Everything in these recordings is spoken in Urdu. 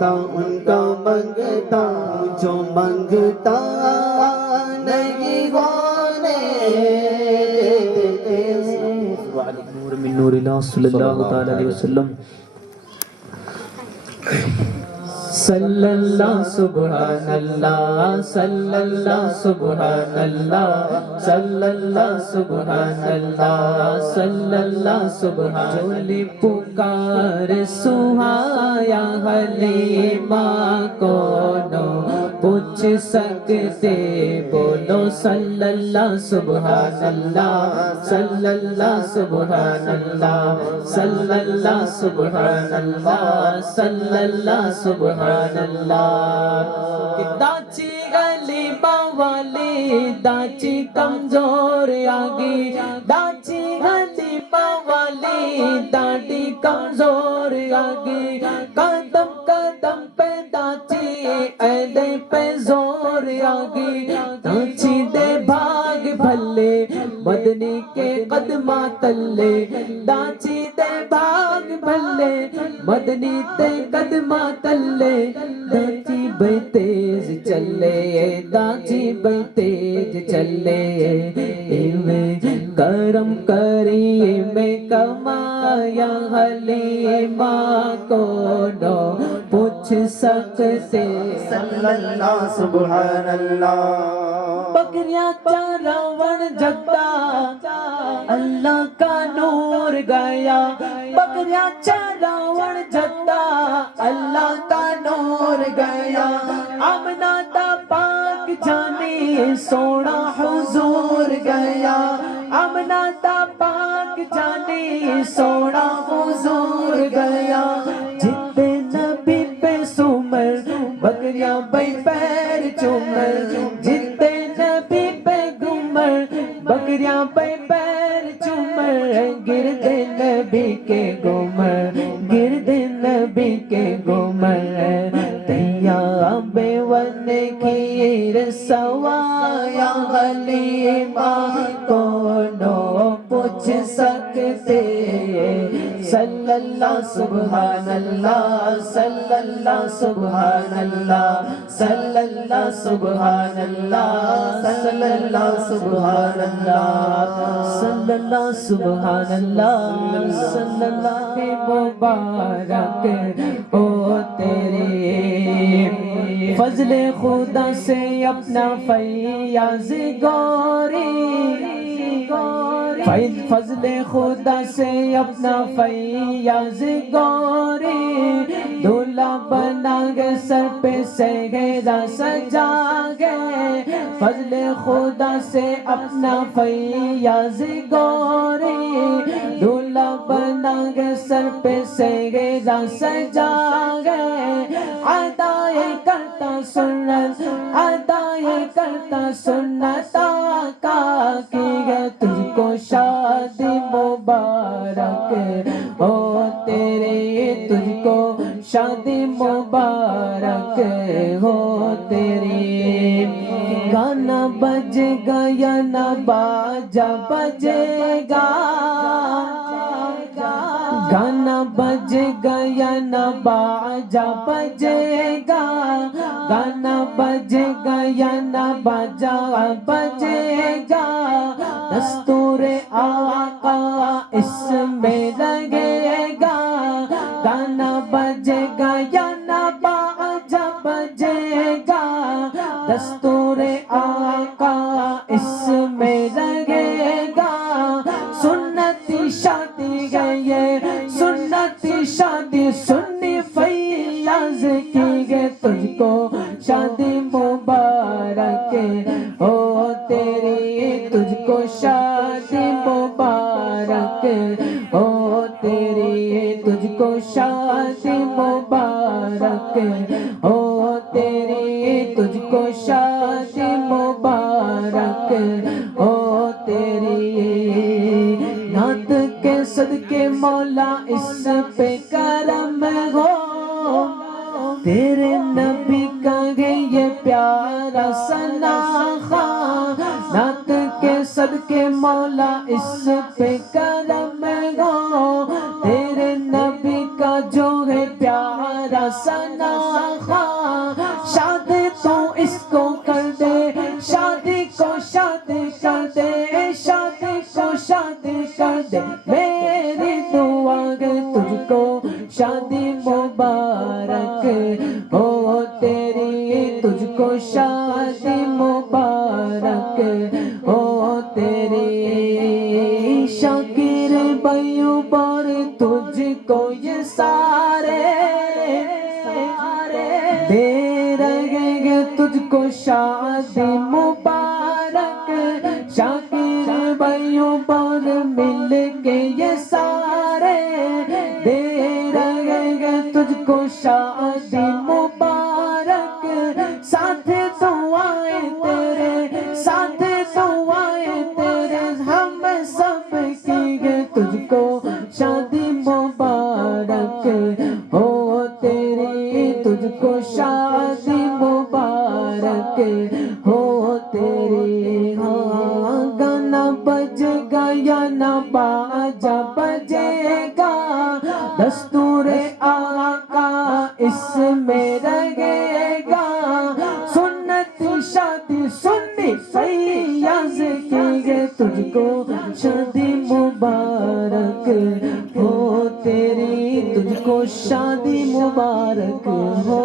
ہوتا ان کا منگتا، جو منگتا نہیں ہونے دیتے۔ نور من نور اللہ صلی اللہ تعالی علیہ وسلم۔ صلی اللہ سبحان اللہ، صلی اللہ سبحان اللہ، صلی اللہ سبحان اللہ، صلی اللہ سبحان۔ جھولی پکار سہایا حلیمہ کو نو پوچھ سکتے، بولو صلی اللہ سبحان اللہ، صلی اللہ سبحان اللہ، صلی اللہ سبحان اللہ، صلی اللہ سبحان اللہ۔ داچی غلیبہ والی داچی کمزور آگی، داچی غلیبہ والی داڑھی کمزور آگی، قدم قدم پہ داچی ایدے پہ زور آگی، داچی دے بھاگ بھلے مدنی کے قدمہ تلے، داچی دے بھاگ بھلے مدنی تے قدمہ تلے، داچی بے تیز چلے، داچی بے تیز چلے، ایویں کرم کریے میں کمایا حلیمہ کو نو پوچھ سکتے۔ صلی اللہ سبحان اللہ۔ بکریاں چاراون جگتا اللہ کا نور گیا، بکریاں چاراون جگتا اللہ کا نور گیا، آمنہ دا پاک جانی سونا حضور گیا، آمنہ دا پاک جانی سونا حضور گیا، جتے نبی پہ سمر بکریاں بے پیر چومر، جتے نبی پہ گمر بکریاں بے پیر چومر، گرد نبی کے گمر، گرد نبی کے گمر، تیاں بے ون کھیر سوایا حلیمہ کو نو پوچھ سکتے۔ صلی اللہ سبحان اللہ، صلی اللہ سبحان اللہ، صلی اللہ سبحان اللہ، صلی اللہ سبحان اللہ، صلی اللہ سبحان اللہ، صلی اللہ مبارک ہو تیرے فضل خدا سے اپنا فیاض گوری، فضل خدا سے اپنا فیاض گوری، دولہا بنا گے سر پہ سہرا سجا گے، فضل خدا سے اپنا فیاض گوری، دولہا بنا گے سر پہ سہرا سجا گے، ادائے کرتا سنت، ادائے کرتا سنت آقا کی ہے، تجھ کو شادی مبارک ہو تیری، تجھ کو شادی مبارک ہو تیری، گانا بجے گا یا نہ باجا بجے گا، گانا بجے گا یا نہ باجا بجے گا، گانا بجے گا یا نہ باجا بجے گا، دستور آقا اس میں لگے گا، گانا بجے گا یا نہ باجا بجے گا، دستور آقا اس میں لگے گا، سنتی شادی گئی ہے، سنتی شادی سنی فیاض کی گئے، تجھ کو شادی مبارک ہو تیری، تجھ کو شادی مبارک ہو تیری، تجھ کو شادی مبارک ہو تیری، تجھ کو شادی مبارک ہو تیری، نعت کے صدقے مولا اس پہ کرم ہو، تیرے نبی کا ہے یہ پیارا سناخا، نعت کے صدقے مولا اس پہ کرم ہو، تیرے نبی کا جو ہے پیارا سنا شادی تو اس کو کر دے شادی کو شادی کر دے شادی کو شادی کر دے میری دعا ہے تجھ کو شادی مبارک ہو تیری تجھ کو شادی مبارک ہو تیری شاکر بھائیوں پر تجھ کو یہ سارے دے رہے ہیں تجھ کو شادی مبارک شاکر بھائیوں پر مل کے یہ سارے دے رہے ہیں تجھ کو شادی مبارک ساتھ دعائیں تیرے ساتھ دعائیں تیرے ہم سب کی ہے تجھ کو شادی مبارک ہو تیری تجھ کو شادی مبارک ہو تیری ہاں گانا بج گا یا نہ باجا بجے گا دستور آقا اس میں رہے گا سنت شادی سنی فیاض کی ہے تجھ کو شادی مبارک ہو تیری تجھ کو شادی مبارک ہو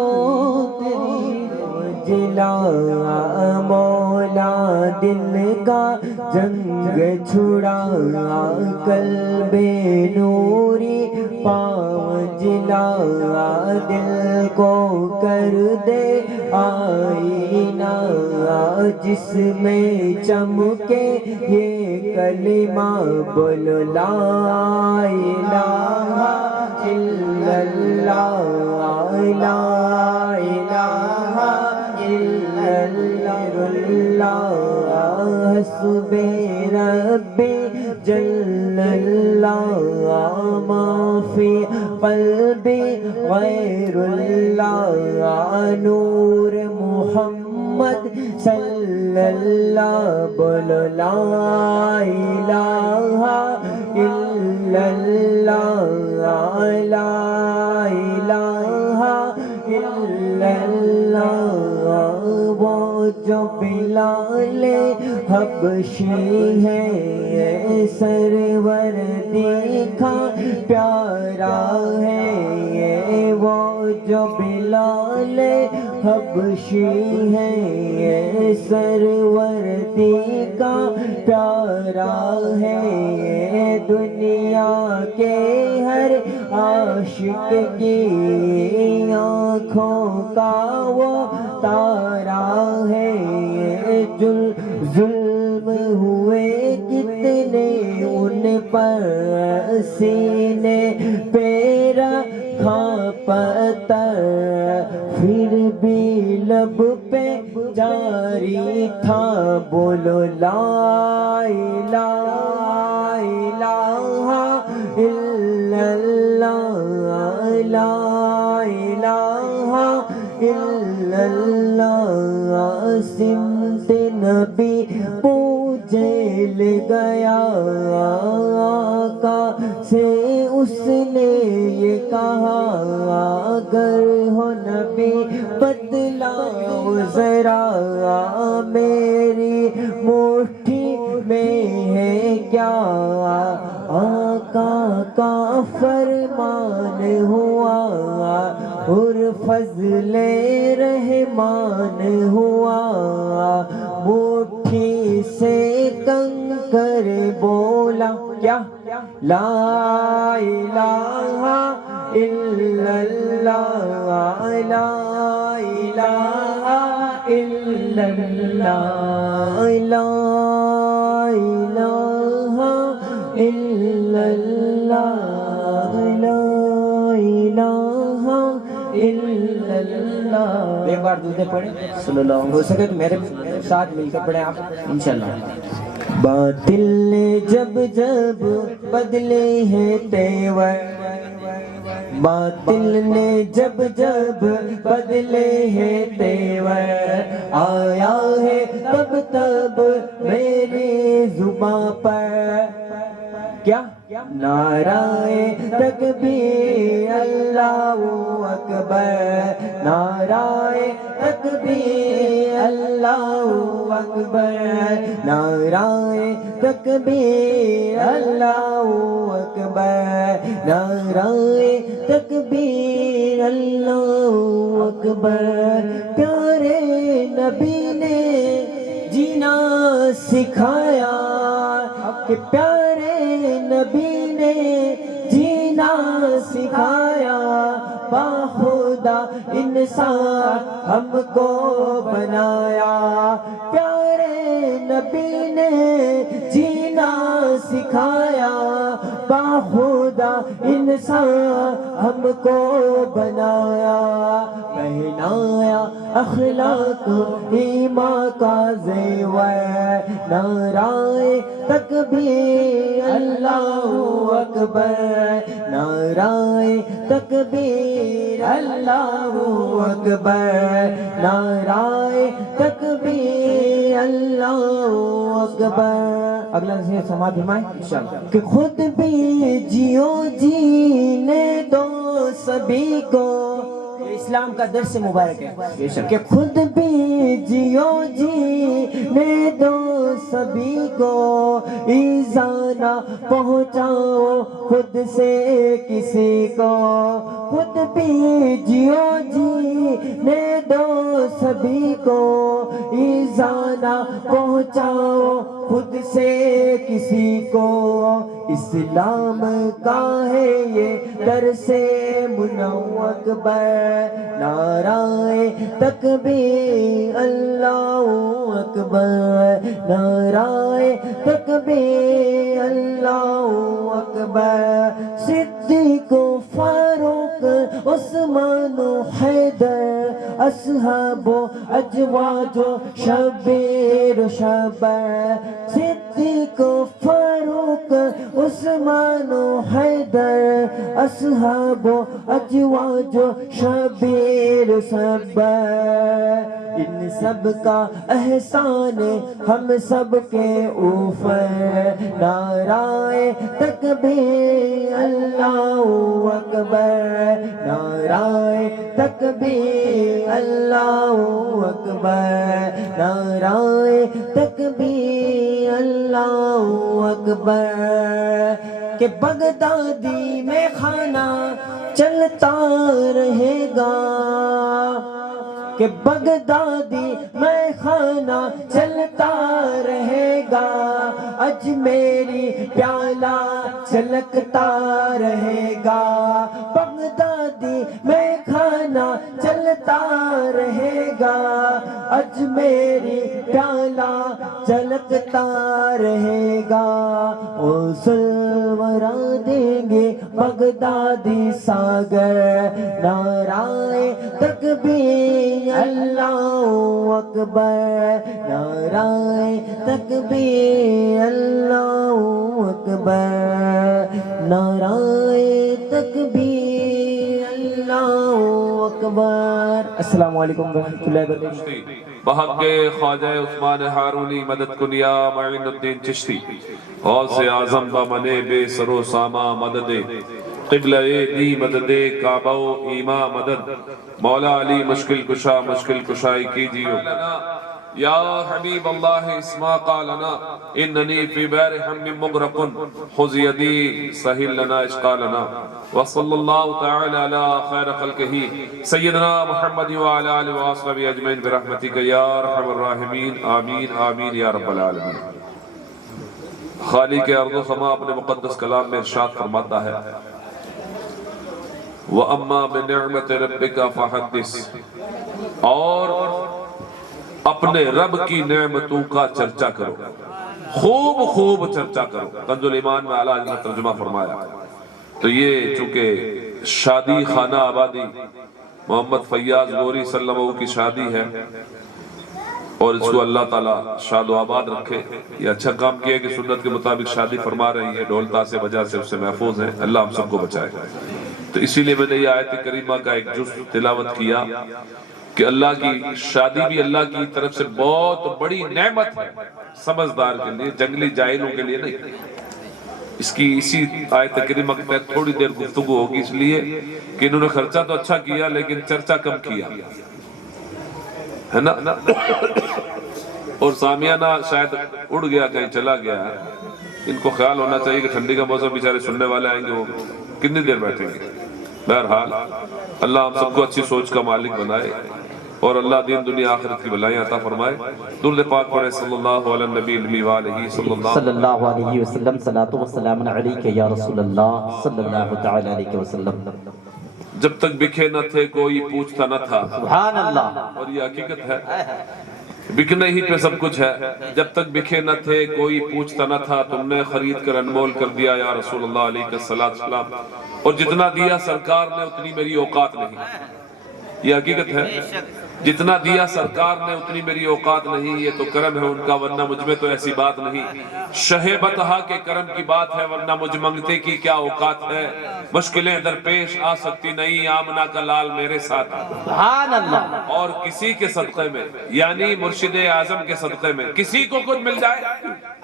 تیری جلا مولا دل کا جنگ چھڑا قلب نوری پاؤں جلا دل کو کر دے آئینہ جس میں چمکے یہ کلمہ بول لا الہ الا اللہ لا الہ الا اللہ حسبی ربی جل اللہ ما فی قلبی غیر اللہ نور محمد صلی اللہ بول لا الہ الا اللہ لا الہ الا اللہ وہ جو بلال حبشی ہے سرور دیکھا پیارا ہے وہ جو بلال حبشی ہے سرور دیکھا پیارا ہے دنیا کے ہر عاشق کی آنکھوں کا وہ تارا ہے ظلم ہوئے کتنے ان پر سینے پیرا کھا پتر پھر بھی لب پہ جاری تھا بولو لا الہ الا اللہ لا الہ الا اللہ سمت نبی پوجے لے گیا آقا سے اس نے یہ کہا اگر ہو نبی بتلاؤ ذرا میری مٹھی میں ہے کیا آقا کا فرمان ہوا اور فضل رحمان ہوا مٹھی سے کنکر بولا کیا لا الہ الا اللہ لا الہ الا اللہ لا الہ الا اللہ لا الہ الا اللہ ایک بار دوسرے پڑھیں صلی اللہ ہو سکے تو میرے ساتھ مل کر پڑھیں آپ انشاءاللہ باطل نے جب جب بدلے ہیں تیور باطل نے جب جب بدلے ہیں تیور آیا ہے تب تب میری زباں پر کیا نعرہ تکبیر اللہ اکبر، نعرہ تکبیر اللہ اکبر، نعرہ تکبیر اللہ اکبر، نعرہ تکبیر اللہ اکبر۔ پیارے نبی نے جینا سکھایا، کہ پیارے نبی نے جینا سکھایا، باخدا انسان ہم کو بنایا۔ پیارے نبی نے جینا سکھایا، باخدا انسان ہم کو بنایا، پہنایا اخلاق ایمان کا زیور، نعرہ تکبیر اللہ اکبر، نعرہ تکبیر اللہ اکبر، نعرہ تکبیر اللہ اکبر۔ اگلا نصیحہ سماعت فرمائیں کہ خود بھی جیو جینے دو سبھی کو، اسلام کا درس مبارک ہے کہ خود بھی جیو جینے دو سبھی کو، ایذا نہ پہنچاؤ خود سے کسی کو، خود بھی جیو جینے دو سبھی کو، ایذا نہ پہنچاؤ خود سے کسی کو، اسلام کا ہے یہ درس منو اکبر، نعرہ تکبیر اللہ اکبر، نعرہ تکبیر اللہ اکبر۔ صدیق و فاروق عثمان و حیدر، اصحاب و ازواج و شبیر و شبر، صدیق و فاروق عثمان و حیدر، اصحاب و ازواج و شبیر و شبر، ان سب کا احسان ہم سب کے اوپر، نعرہ تکبیر اللہ اکبر، نعرہ تکبیر اللہ اکبر، نعرہ تکبیر اللہ اکبر۔ کہ بغدادی میں کھانا چلتا رہے گا، کہ بغدادی میں کھانا چلتا رہے گا، اجمیری پیالہ چلکتا رہے گا، بغدادی میں کھانا چلتا رہے گا، اجمیری پیالہ چلکتا رہے گا، غسل دیں گے بغدادی ساگر، نعرہ تکبیر اللہ اکبر، نعرہ تکبیر اللہ اکبر، نعرہ تکبیر اللہ اکبر۔ السلام علیکم ورحمۃ اللہ وبرکاتہ۔ بحق خواجہ عثمان ہارونی مدد کنیا معین الدین چشتی، غوث اعظم بمنے بے سر و ساما مدد، قبلہ دی مدد کعبہ و ایما مدد، مولا علی مشکل کشا مشکل کشائی کیجیو، یا حبیب اللہ اسما قالنا اننی فی بیر حم مغرق خذ یدی سہل لنا اشقالنا، وصلی اللہ تعالی علی خیر خلقہ سیدنا محمد وعلی آلہ وصحبہ اجمعین برحمتک یا ارحم الراحمین، آمین آمین یا رب العالمین۔ خالق ارض و سما اپنے مقدس کلام میں ارشاد فرماتا ہے وَأَمَّا بِنِعْمَةِ رَبِّكَ فَحَدِّثْ، اور اپنے رب کی نعمتوں کا چرچا کرو، خوب خوب چرچا کرو۔ کنز الایمان میں اعلیٰ نے ترجمہ فرمایا۔ تو یہ چونکہ شادی خانہ آبادی محمد فیاض گوری صلی اللہ علیہ وسلم کی شادی ہے، اور اس کو اللہ تعالیٰ شاد و آباد رکھے، یہ اچھا کام کیا کہ سنت کے مطابق شادی فرما رہی ہے، ڈھول تازے بجا سے اس سے محفوظ ہیں، اللہ ہم سب کو بچائے۔ تو اسی لیے میں نے یہ آیت کریمہ کا ایک جزء تلاوت کیا کہ اللہ کی شادی بھی اللہ کی طرف سے بہت بڑی نعمت ہے، سمجھدار کے لیے، جنگلی جاہلوں کے لیے نہیں۔ اس کی اسی آیت کریمہ کے تحت تھوڑی دیر گفتگو ہوگی، اس لیے کہ انہوں نے خرچہ تو اچھا کیا لیکن چرچا کم کیا ہے نا، اور سامیانہ شاید اڑ گیا، کہیں چلا گیا ہے۔ ان کو خیال ہونا چاہیے کہ ٹھنڈی کا موسم، بیچارے سننے والے آئیں گے، وہ کتنی دیر بیٹھیں گے۔ بہرحال اللہ ہم سب کو اچھی سوچ کا مالک بنائے، اور اللہ دین دنیا آخرت کی بھلائیں عطا فرمائے۔ درود پاک پڑھے صلی اللہ علی النبی المی وآلہ صلی اللہ علیہ وسلم۔ صلاۃ و سلام علیک یا رسول اللہ صلی اللہ تعالی علیہ وسلم۔ جب تک بکھے نہ تھے کوئی پوچھتا نہ تھا، سبحان اللہ۔ اور یہ حقیقت ہے، بکنے ہی پہ سب کچھ ہے۔ جب تک بکھے نہ تھے کوئی پوچھتا نہ تھا، تم نے خرید کر انمول کر دیا یا رسول اللہ علیہ السلام، اور جتنا دیا سرکار نے اتنی میری اوقات نہیں۔ یہ حقیقت ہے، جتنا دیا سرکار نے اتنی میری اوقات نہیں۔ یہ تو کرم ہے ان کا، ورنہ مجھ میں تو ایسی بات نہیں۔ شہ بطحا کے کرم کی بات ہے، ورنہ مجھ منگتے کی کیا اوقات ہے۔ مشکلیں درپیش آ سکتی نہیں، آمنہ کا لال میرے ساتھ سبحان اللہ۔ اور کسی کے صدقے میں، یعنی مرشد اعظم کے صدقے میں کسی کو کچھ مل جائے،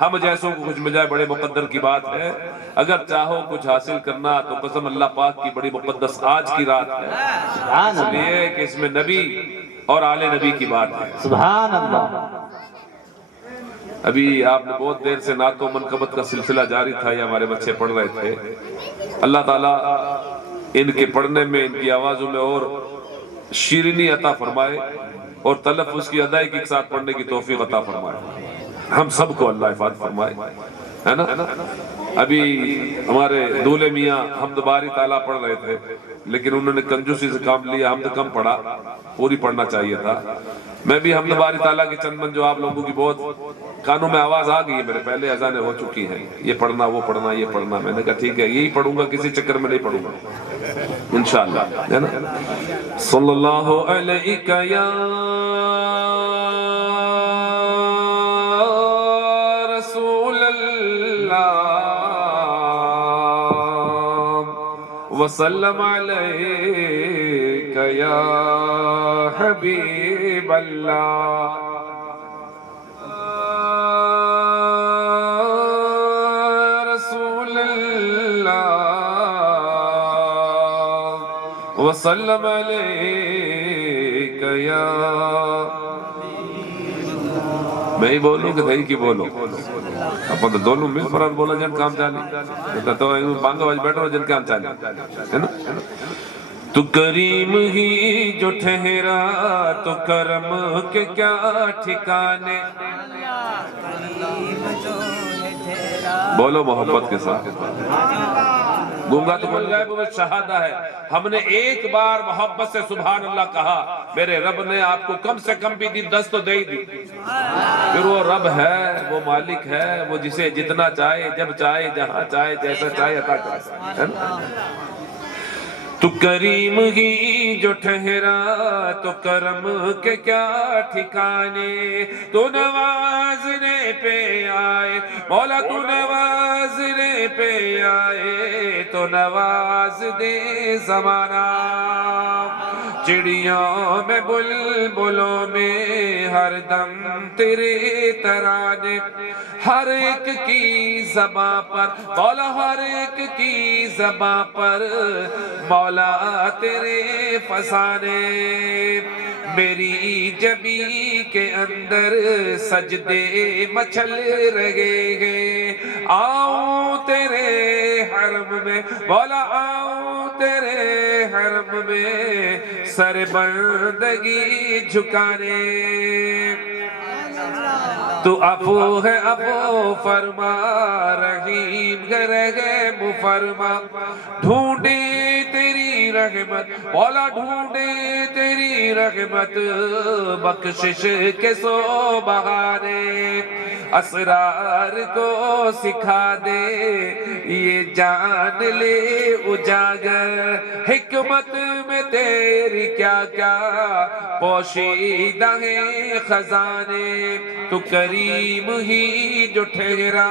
ہم جیسوں کو کچھ مل جائے، بڑے مقدر کی بات ہے۔ اگر چاہو کچھ حاصل کرنا تو قسم اللہ پاک کی بڑی مقدس آج کی رات ہے، اس لیے کہ اس میں نبی اور آل نبی کی بات ہے۔ سبحان اللہ۔ ابھی آپ نے بہت دیر سے نعت و منقبت کا سلسلہ جاری تھا، یہ ہمارے بچے پڑھ رہے تھے۔ اللہ تعالیٰ ان کے پڑھنے میں، ان کی آوازوں میں اور شیرینی عطا فرمائے، اور تلفظ کی ادائیگی کے ساتھ پڑھنے کی توفیق عطا فرمائے۔ ہم سب کو اللہ حفاظت فرمائے، ہے نا۔ ابھی ہمارے دولے میاں حمد باری تعالیٰ پڑھ رہے تھے، لیکن انہوں نے کنجوسی سے کام لیا، حمد کم پڑھا، پوری پڑھنا چاہیے تھا۔ میں بھی حمد باری تعالیٰ کی چند من جو آپ لوگوں کی بہت کانوں میں آواز آ گئی ہے، میرے پہلے اذانیں ہو چکی ہیں، یہ پڑھنا وہ پڑھنا یہ پڑھنا، میں نے کہا ٹھیک ہے یہی پڑھوں گا، کسی چکر میں نہیں پڑھوں گا انشاءاللہ، ہے نا۔ صلی اللہ علیہ یا رسول اللہ وسلم علیک یا حبیب اللہ، رسول اللہ وسلم علیک یا، میں ہی بولوں کہ دہی کی بولو؟ اپن تو دونوں مل فرار بولا جن کام چالی، تو بانگا باج بیٹھو جن کام چالی، ہے نا۔ تو کریم ہی جو ٹھہرا تو کرم کے کیا ٹھکانے، بولو محبت کے ساتھ۔ گونگا تو بول جائے وہ شہادہ ہے، ہم نے ایک بار محبت سے سبحان اللہ کہا، میرے رب نے آپ کو کم سے کم بھی دی 10 تو دے ہی دی۔ پھر وہ رب ہے، وہ مالک ہے، وہ جسے جتنا چاہے، جب چاہے، جہاں چاہے، جیسا چاہے عطا کرے۔ تو کریم ہی جو ٹھہرا تو کرم کے کیا ٹھکانے، تو نوازنے پہ آئے مولا، تو نوازنے پہ آئے تو نواز دے زمانہ، چڑیوں میں بلبلوں میں ہر دم تیرے ترانے، ہر ایک کی زباں پر مولا، ہر ایک کی زباں پر مولا تیرے فسانے، میری جبی کے اندر سجدے مچل رہے ہیں، آؤں تیرے حرم میں مولا، آؤں تیرے حرم میں سر بندگی جھکانے، تو عفو ہے عفو فرما، رحیم رحم فرما، ڈھونڈے تیری رحمت مولا، ڈھونڈے تیری رحمت، بخشش کے سو بہانے، اسرار کو سکھا دے یہ جان لے اجاگر، حکمت میں تیری کیا کیا پوشیدہ ہے خزانے، تو کریم ہی جو ٹھہرا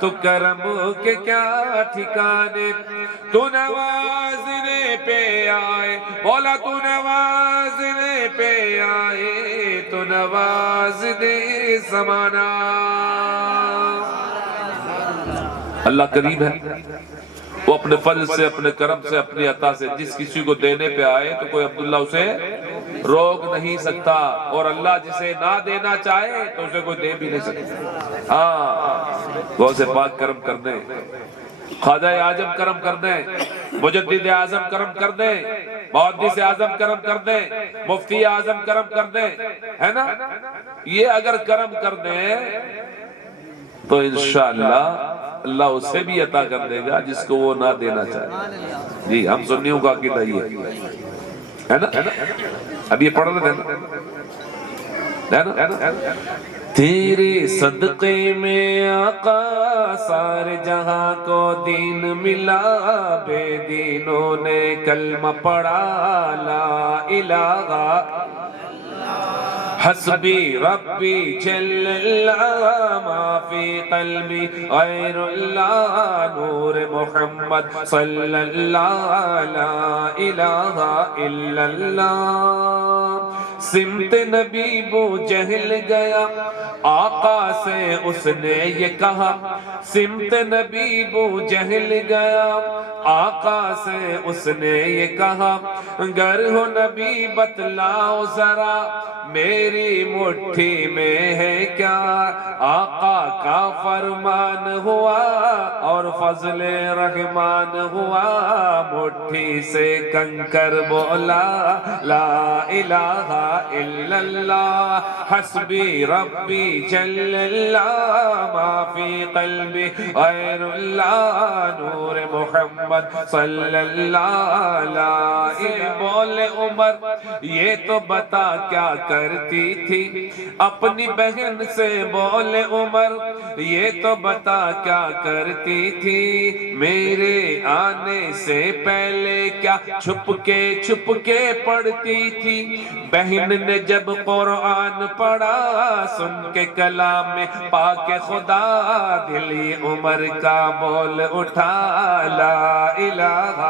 تو کرم کے کیا ٹھکانے، تو نوازنے پہ آئے مولا، تو نوازنے پہ آئے تو نواز دے زمانہ۔ اللہ کریم ہے، وہ اپنے فضل سے، اپنے کرم سے، اپنی عطا سے جس کسی کو دینے پہ آئے تو کوئی عبداللہ اسے روک نہیں سکتا، اور اللہ جسے نہ دینا چاہے تو اسے کوئی دے بھی نہیں سکتا۔ ہاں غوث پاک کرم کر دیں، خواجہ اعظم کرم کر دیں، مجدد اعظم کرم کر دیں، محدث اعظم کرم کر دیں، مفتی اعظم کرم کر دیں، ہے نا؟ یہ اگر کرم کر دیں تو انشاءاللہ اللہ اسے بھی عطا کر دے گا جس کو وہ نہ دینا چاہے۔ جی ہم سنیوں کا عقیدہ یہ ہے نا؟ اب یہ پڑھ رہے تھے نا؟ تیرے صدقے میں آقا سارے جہاں کو دین ملا، بے دینوں نے کلمہ پڑھا لا الہ حسبی ربی جل اللہ ما فی قلبی غیر اللہ نور محمد صلی اللہ لا الہ الا اللہ۔ سمت نبی بو جہل گیا آقا سے اس نے یہ کہا، سمت نبی بو جہل گیا آقا سے اس نے یہ کہا، گر ہو نبی بتلاؤ ذرا میری مٹھی میں ہے کیا، آقا کا فرمان ہوا اور فضل رحمان ہوا، مٹھی سے کنکر بولا لا الہ الا اللہ حسبی ربی جل اللہ ما فی قلبی غیر اللہ نور محمد صلی اللہ لا الہ۔ بولے عمر یہ تو بتا کیا کرتی تھی اپنی بہن سے، بولے عمر یہ تو بتا کیا کرتی تھی میرے آنے سے پہلے، کیا چھپ کے پڑھتی تھی، بہن نے جب قرآن پڑھا سن کے کلام پاک خدا، دلی عمر کا بول اٹھا لا الہ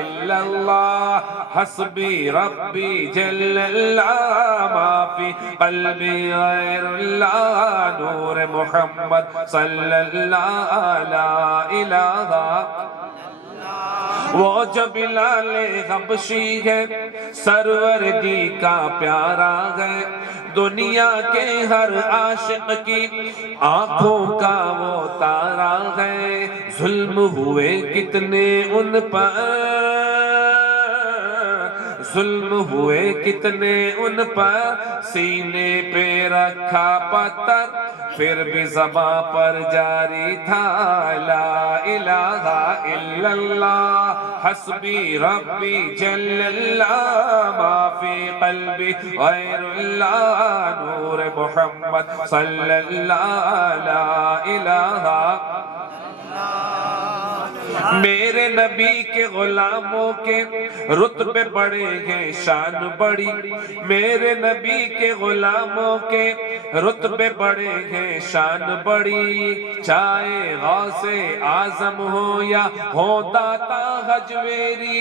الا اللہ حسبی ربی جل اللہ ما فی قلبی غیر اللہ نور محمد صلی اللہ لا الہ۔ وہ جو بلال حبشی ہے سرور دی کا پیارا ہے، دنیا کے ہر عاشق کی آنکھوں کا وہ تارا ہے، ظلم ہوئے کتنے ان پر، ظلم ہوئے کتنے ان پر، سینے پہ رکھا پتھر پھر بھی زباں پر جاری تھا لا الہ الا اللہ حسبی ربی جل اللہ ما فی قلبی غیر اللہ نور محمد صلی اللہ لا الہ۔ میرے نبی کے غلاموں کے رتبے بڑے ہیں شان بڑی، میرے نبی کے غلاموں کے رتبے بڑے ہیں شان بڑی، چاہے غوث اعظم ہو یا ہو داتا حجویری،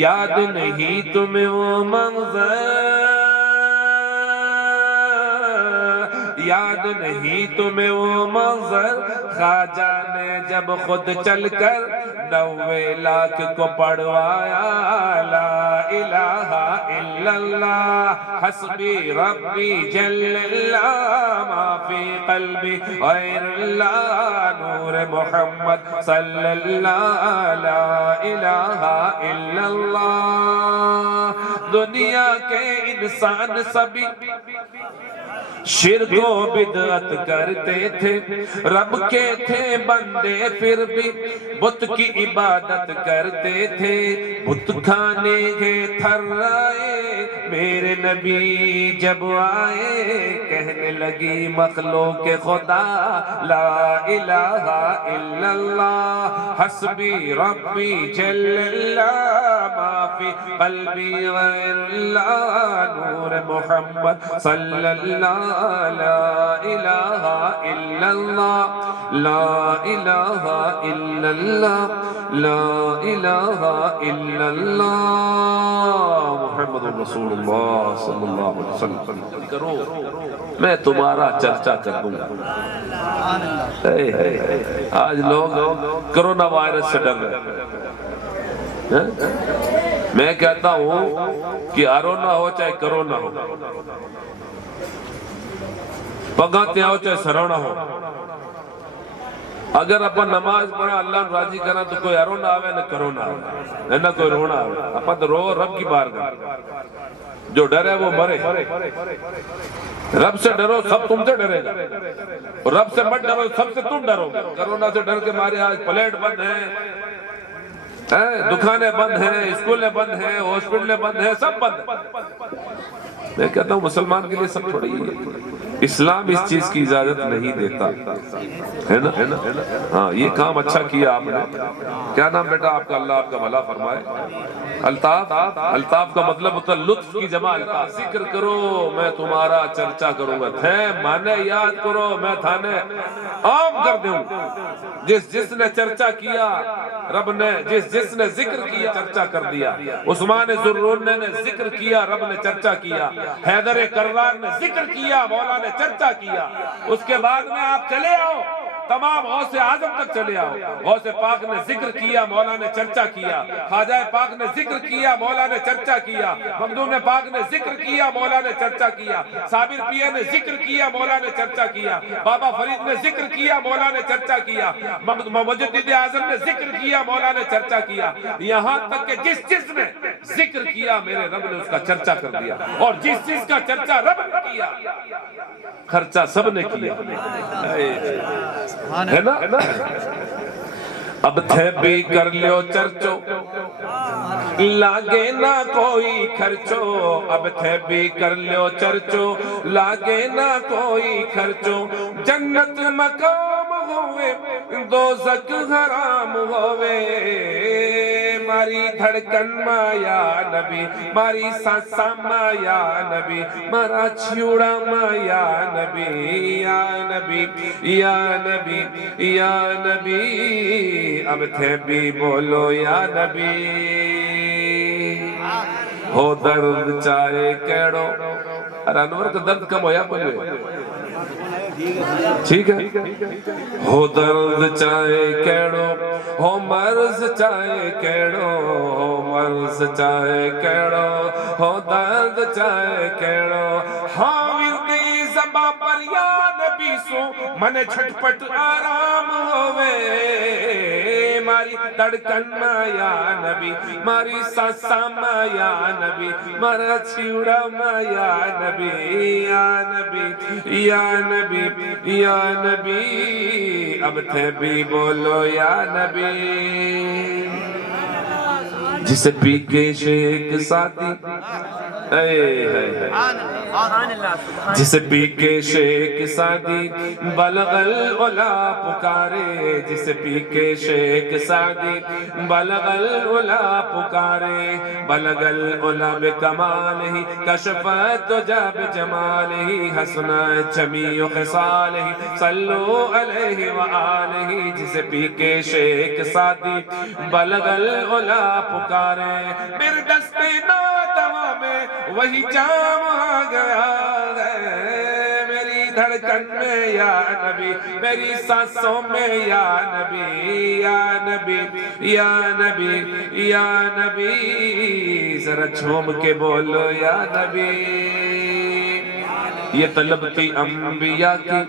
یاد نہیں تمہیں وہ منظر، یاد نہیں تمہیں وہ منظر، خواجہ نے جب خود چل کر 90 لاکھ کو پڑھوایا لا الہ الا اللہ حسبی ربی جل اللہ ما فی قلبی غیر اللہ نور محمد صلی اللہ لا الہ الا اللہ۔ دنیا کے انسان سبھی شرک و بدعت کرتے تھے، رب کے تھے بندے پھر بھی بت کی عبادت کرتے تھے، بت کھانے کے تھرائے میرے نبی جب آئے، کہنے لگی مخلوق خدا لا الہ الا اللہ حسبی ربی جل اللہ ما فی قلبی غیر اللہ نور محمد صلی اللہ لا الہ الا اللہ لا الہ الا اللہ لا الہ الا اللہ محمد رسول اللہ۔ اللہ صلی اللہ علیہ وسلم کرو میں تمہارا چرچا کر دوں گا. آج لوگ کرونا وائرس سے ڈر رہے ہیں. میں کہتا ہوں کہ ارونا ہو چاہے کرونا ہو، پگاتے ہو چاہے سرونا ہو، اگر اپن نماز پڑھا اللہ راضی کرنا تو کوئی ارونا آوے نہ کرونا آوے نہ کوئی رونا آوے. اپن تو رو رب کی بارگاہ. جو ڈرے وہ مرے. رب سے ڈرو سب تم سے ڈرے گا، اور رب سے مت ڈرو سب سے تم ڈرو گے. کرونا سے ڈر کے مارے آج پلیٹ بند ہیں، دکانیں بند ہیں، اسکولیں بند ہیں، ہاسپٹلیں بند ہیں، سب بند ہیں. میں کہتا ہوں مسلمان کے لیے سب تھوڑی اسلام اس چیز کی اجازت نہیں دیتا ہے نا. ہاں یہ کام اچھا کیا آپ نے. کیا نام بیٹا آپ کا؟ اللہ آپ کا بھلا فرمائے. الطاف. الطاف کا مطلب ہوتا ہے لطف کی جمع. الطاف ذکر کرو میں تمہارا چرچا کروں گا. تھے مانے یاد کرو میں تھانے عام کر دوں. جس نے چرچا کیا رب نے، جس نے ذکر کیا چرچا کر دیا. عثمان ذوالنورین نے ذکر کیا رب نے چرچا کیا. حیدر کرار نے ذکر کیا مولا نے چرچا کیا. اس کے بعد میں آپ چلے آؤ تمام غوث اعظم تک چلے آؤ. غوث پاک نے ذکر کیا مولا نے چرچا کیا. خواجہ پاک نے ذکر کیا مولا نے چرچا کیا. مخدوم پاک نے ذکر کیا مولا نے چرچا کیا. صابر پیر نے ذکر کیا مولا نے چرچا کیا. بابا فرید نے ذکر کیا مولا نے چرچا کیا. مجدد اعظم نے ذکر کیا مولا نے چرچا کیا. یہاں تک کہ جس نے ذکر کیا میرے رب نے اس کا چرچا کر دیا. اور جس کا چرچا رب نے کیا خرچہ سب نے کیا ہے نا. اب تھے بھی کر لیو چرچو لاگے نہ کوئی خرچو. اب تھے بھی کر لیو چرچو لاگے نہ کوئی خرچو. جنت مقام ہوئے دوزخ حرام ہوئے. ماری دھڑکن مایا نبی ماری سانسا مایا نبی مارا چھوڑا مایا نبی یا نبی یا نبی یا نبی. اب تھے بھی بولو یا نبی. ہو درد چاہے کیڑو. ارے انور کا درد کم ہویا بولے ٹھیک ہے. ہو درد چاہے کیڑو ہو مرض چاہے کیڑو. ہو مرض چاہے کیڑو ہو درد چاہے کیڑو. ہاں وردی زباں پر یا نبی سو من چھٹپٹ آرام ہوئے. ماری دھڑکن میں یا نبی ماری سانسا میں یا نبی مارا چھوڑا میں یا نبی یا نبی یا نبی یا نبی. اب تھے بھی بولو یا نبی. جسے پی کے شیخ ساتھی جسے پی کے شیخ سعدی بلغ العلا پکارے. جسے پی کے شیخ سعدی بلغ العلا پکارے. بلغ العلا بکمالہ کشفت جب جمالہ حسنا جمیع خصالہ صلو علیہ وآلہ. جسے پی کے شیخ سعدی بلغ العلا پکارے. میرے دستے ناتوا میں وہی جام آ گیا ہے. میری دھڑکن میں یا نبی میری سانسوں میں یا نبی یا نبی یا نبی یا نبی. ذرا جھوم کے بولو یا نبی. یہ طلب تھی انبیاء کی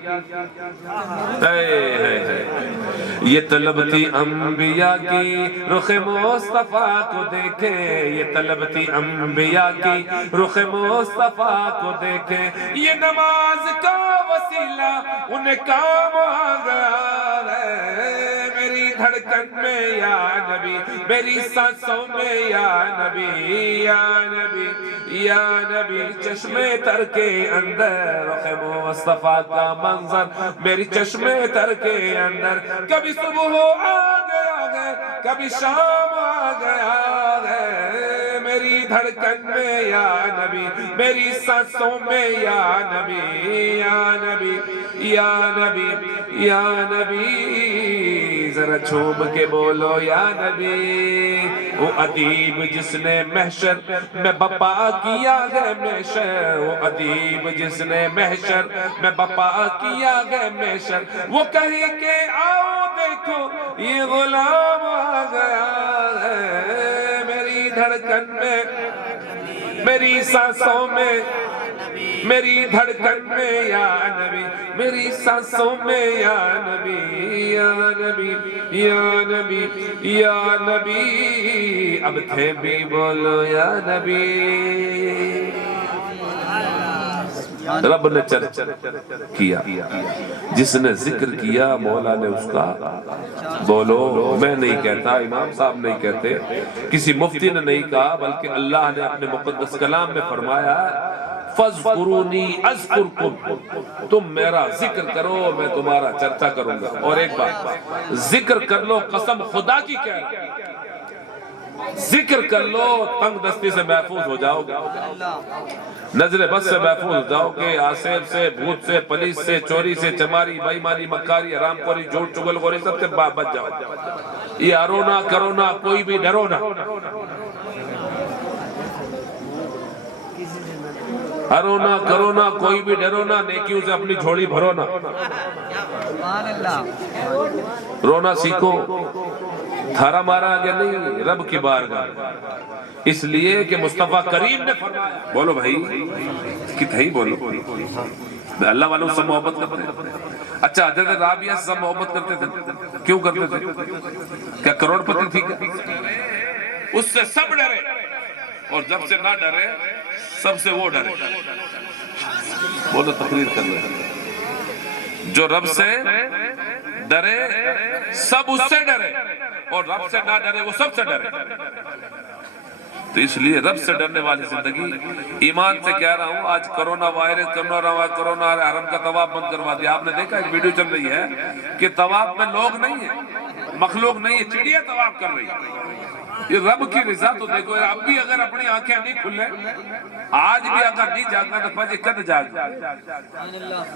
یہ طلب تھی انبیاء کی رخ مصطفیٰ کو دیکھے. یہ طلب تھی انبیاء کی رخ مصطفیٰ کو دیکھے. یہ نماز کا وسیلہ انہیں کام آ گیا ہے. میری دھڑکن میں یا نبی میری سانسوں میں یا نبی یا نبی یا نبی. چشمے تر کے اندر رخ مصطفیٰ کا منظر میری چشمے تر کے اندر. کبھی صبح آ گیا ہے کبھی شام آ گیا ہے. میری دھڑکن میں یا نبی میری سانسوں میں یا نبی یا نبی یا نبی یا نبی. ذرا جھوم کے بولو یا نبی، وہ ادیب جس نے محشر میں بپا کیا ہے محشر، وہ ادیب جس نے محشر میں بپا کیا ہے محشر، وہ کہے کہ آؤ دیکھو یہ غلام آ گیا ہے، میری دھڑکن میں میری سانسوں میں میری دھڑکن میں یا نبی، میری سانسوں میں یا نبی یا نبی یا نبی یا نبی، اب تھے بھی بولو یا نبی۔ رب نے چرچ کیا، جس نے ذکر کیا مولا نے اس کا بولو، میں نہیں کہتا، امام صاحب نہیں کہتے، کسی مفتی نے نہیں کہا، بلکہ اللہ نے اپنے مقدس کلام میں فرمایا فَاذْكُرُونِي أَذْكُرْكُمْ، تم میرا ذکر کرو میں تمہارا چرچا کروں گا۔ اور ایک بات، ذکر کر لو قسم خدا کی کہہ رہا، ذکر کر لو تنگ دستی سے محفوظ ہو جاؤ گے، نظر بد سے محفوظ ہو جاؤ گے، آسیب سے، بھوت سے، پلیس سے، چوری سے، چماری، بائیمانی، مکاری، حرام خوری، جھوٹ چغل خوری، سب سے بچ جاؤ۔ یہ ارونا کرونا کوئی بھی ڈرو نہ، ارونا کرونا کوئی بھی ڈرو نہ، نیکیوں سے اپنی جھولی بھرو نہ، رونا سیکھو، تھارا مارا آگے نہیں، رب کی بارگاہ، اس لیے کہ مصطفیٰ کریم نے فرمایا، بولو بھائی کتنے ہی بولو، اللہ والوں سے محبت کرتے ہیں۔ اچھا حضرت رابعہ سے سب محبت کرتے تھے، کیوں کرتے تھے؟ کیا کروڑ پتی تھی کیا؟ اس سے سب ڈرے، اور جب سے نہ ڈرے سب سے وہ ڈرے۔ وہ تو تقریر کر رہے، جو رب سے ڈرے سب اس سے ڈرے، اور رب سے نہ ڈرے وہ سب سے ڈرے۔ تو اس لیے رب سے ڈرنے والی زندگی، ایمان سے کہہ رہا ہوں، آج کرونا وائرس کرونا حرم کا طواف بند کروا دیا۔ آپ نے دیکھا ایک ویڈیو چل رہی ہے کہ طواف میں لوگ نہیں ہیں، مخلوق نہیں ہے، چڑیا طواف کر رہی ہے۔ یہ رب کی رضا تو دیکھو، اب بھی اگر اپنی آنکھیں نہیں کھلے، آج بھی اگر نہیں جاگا تو پجے کد جاگ،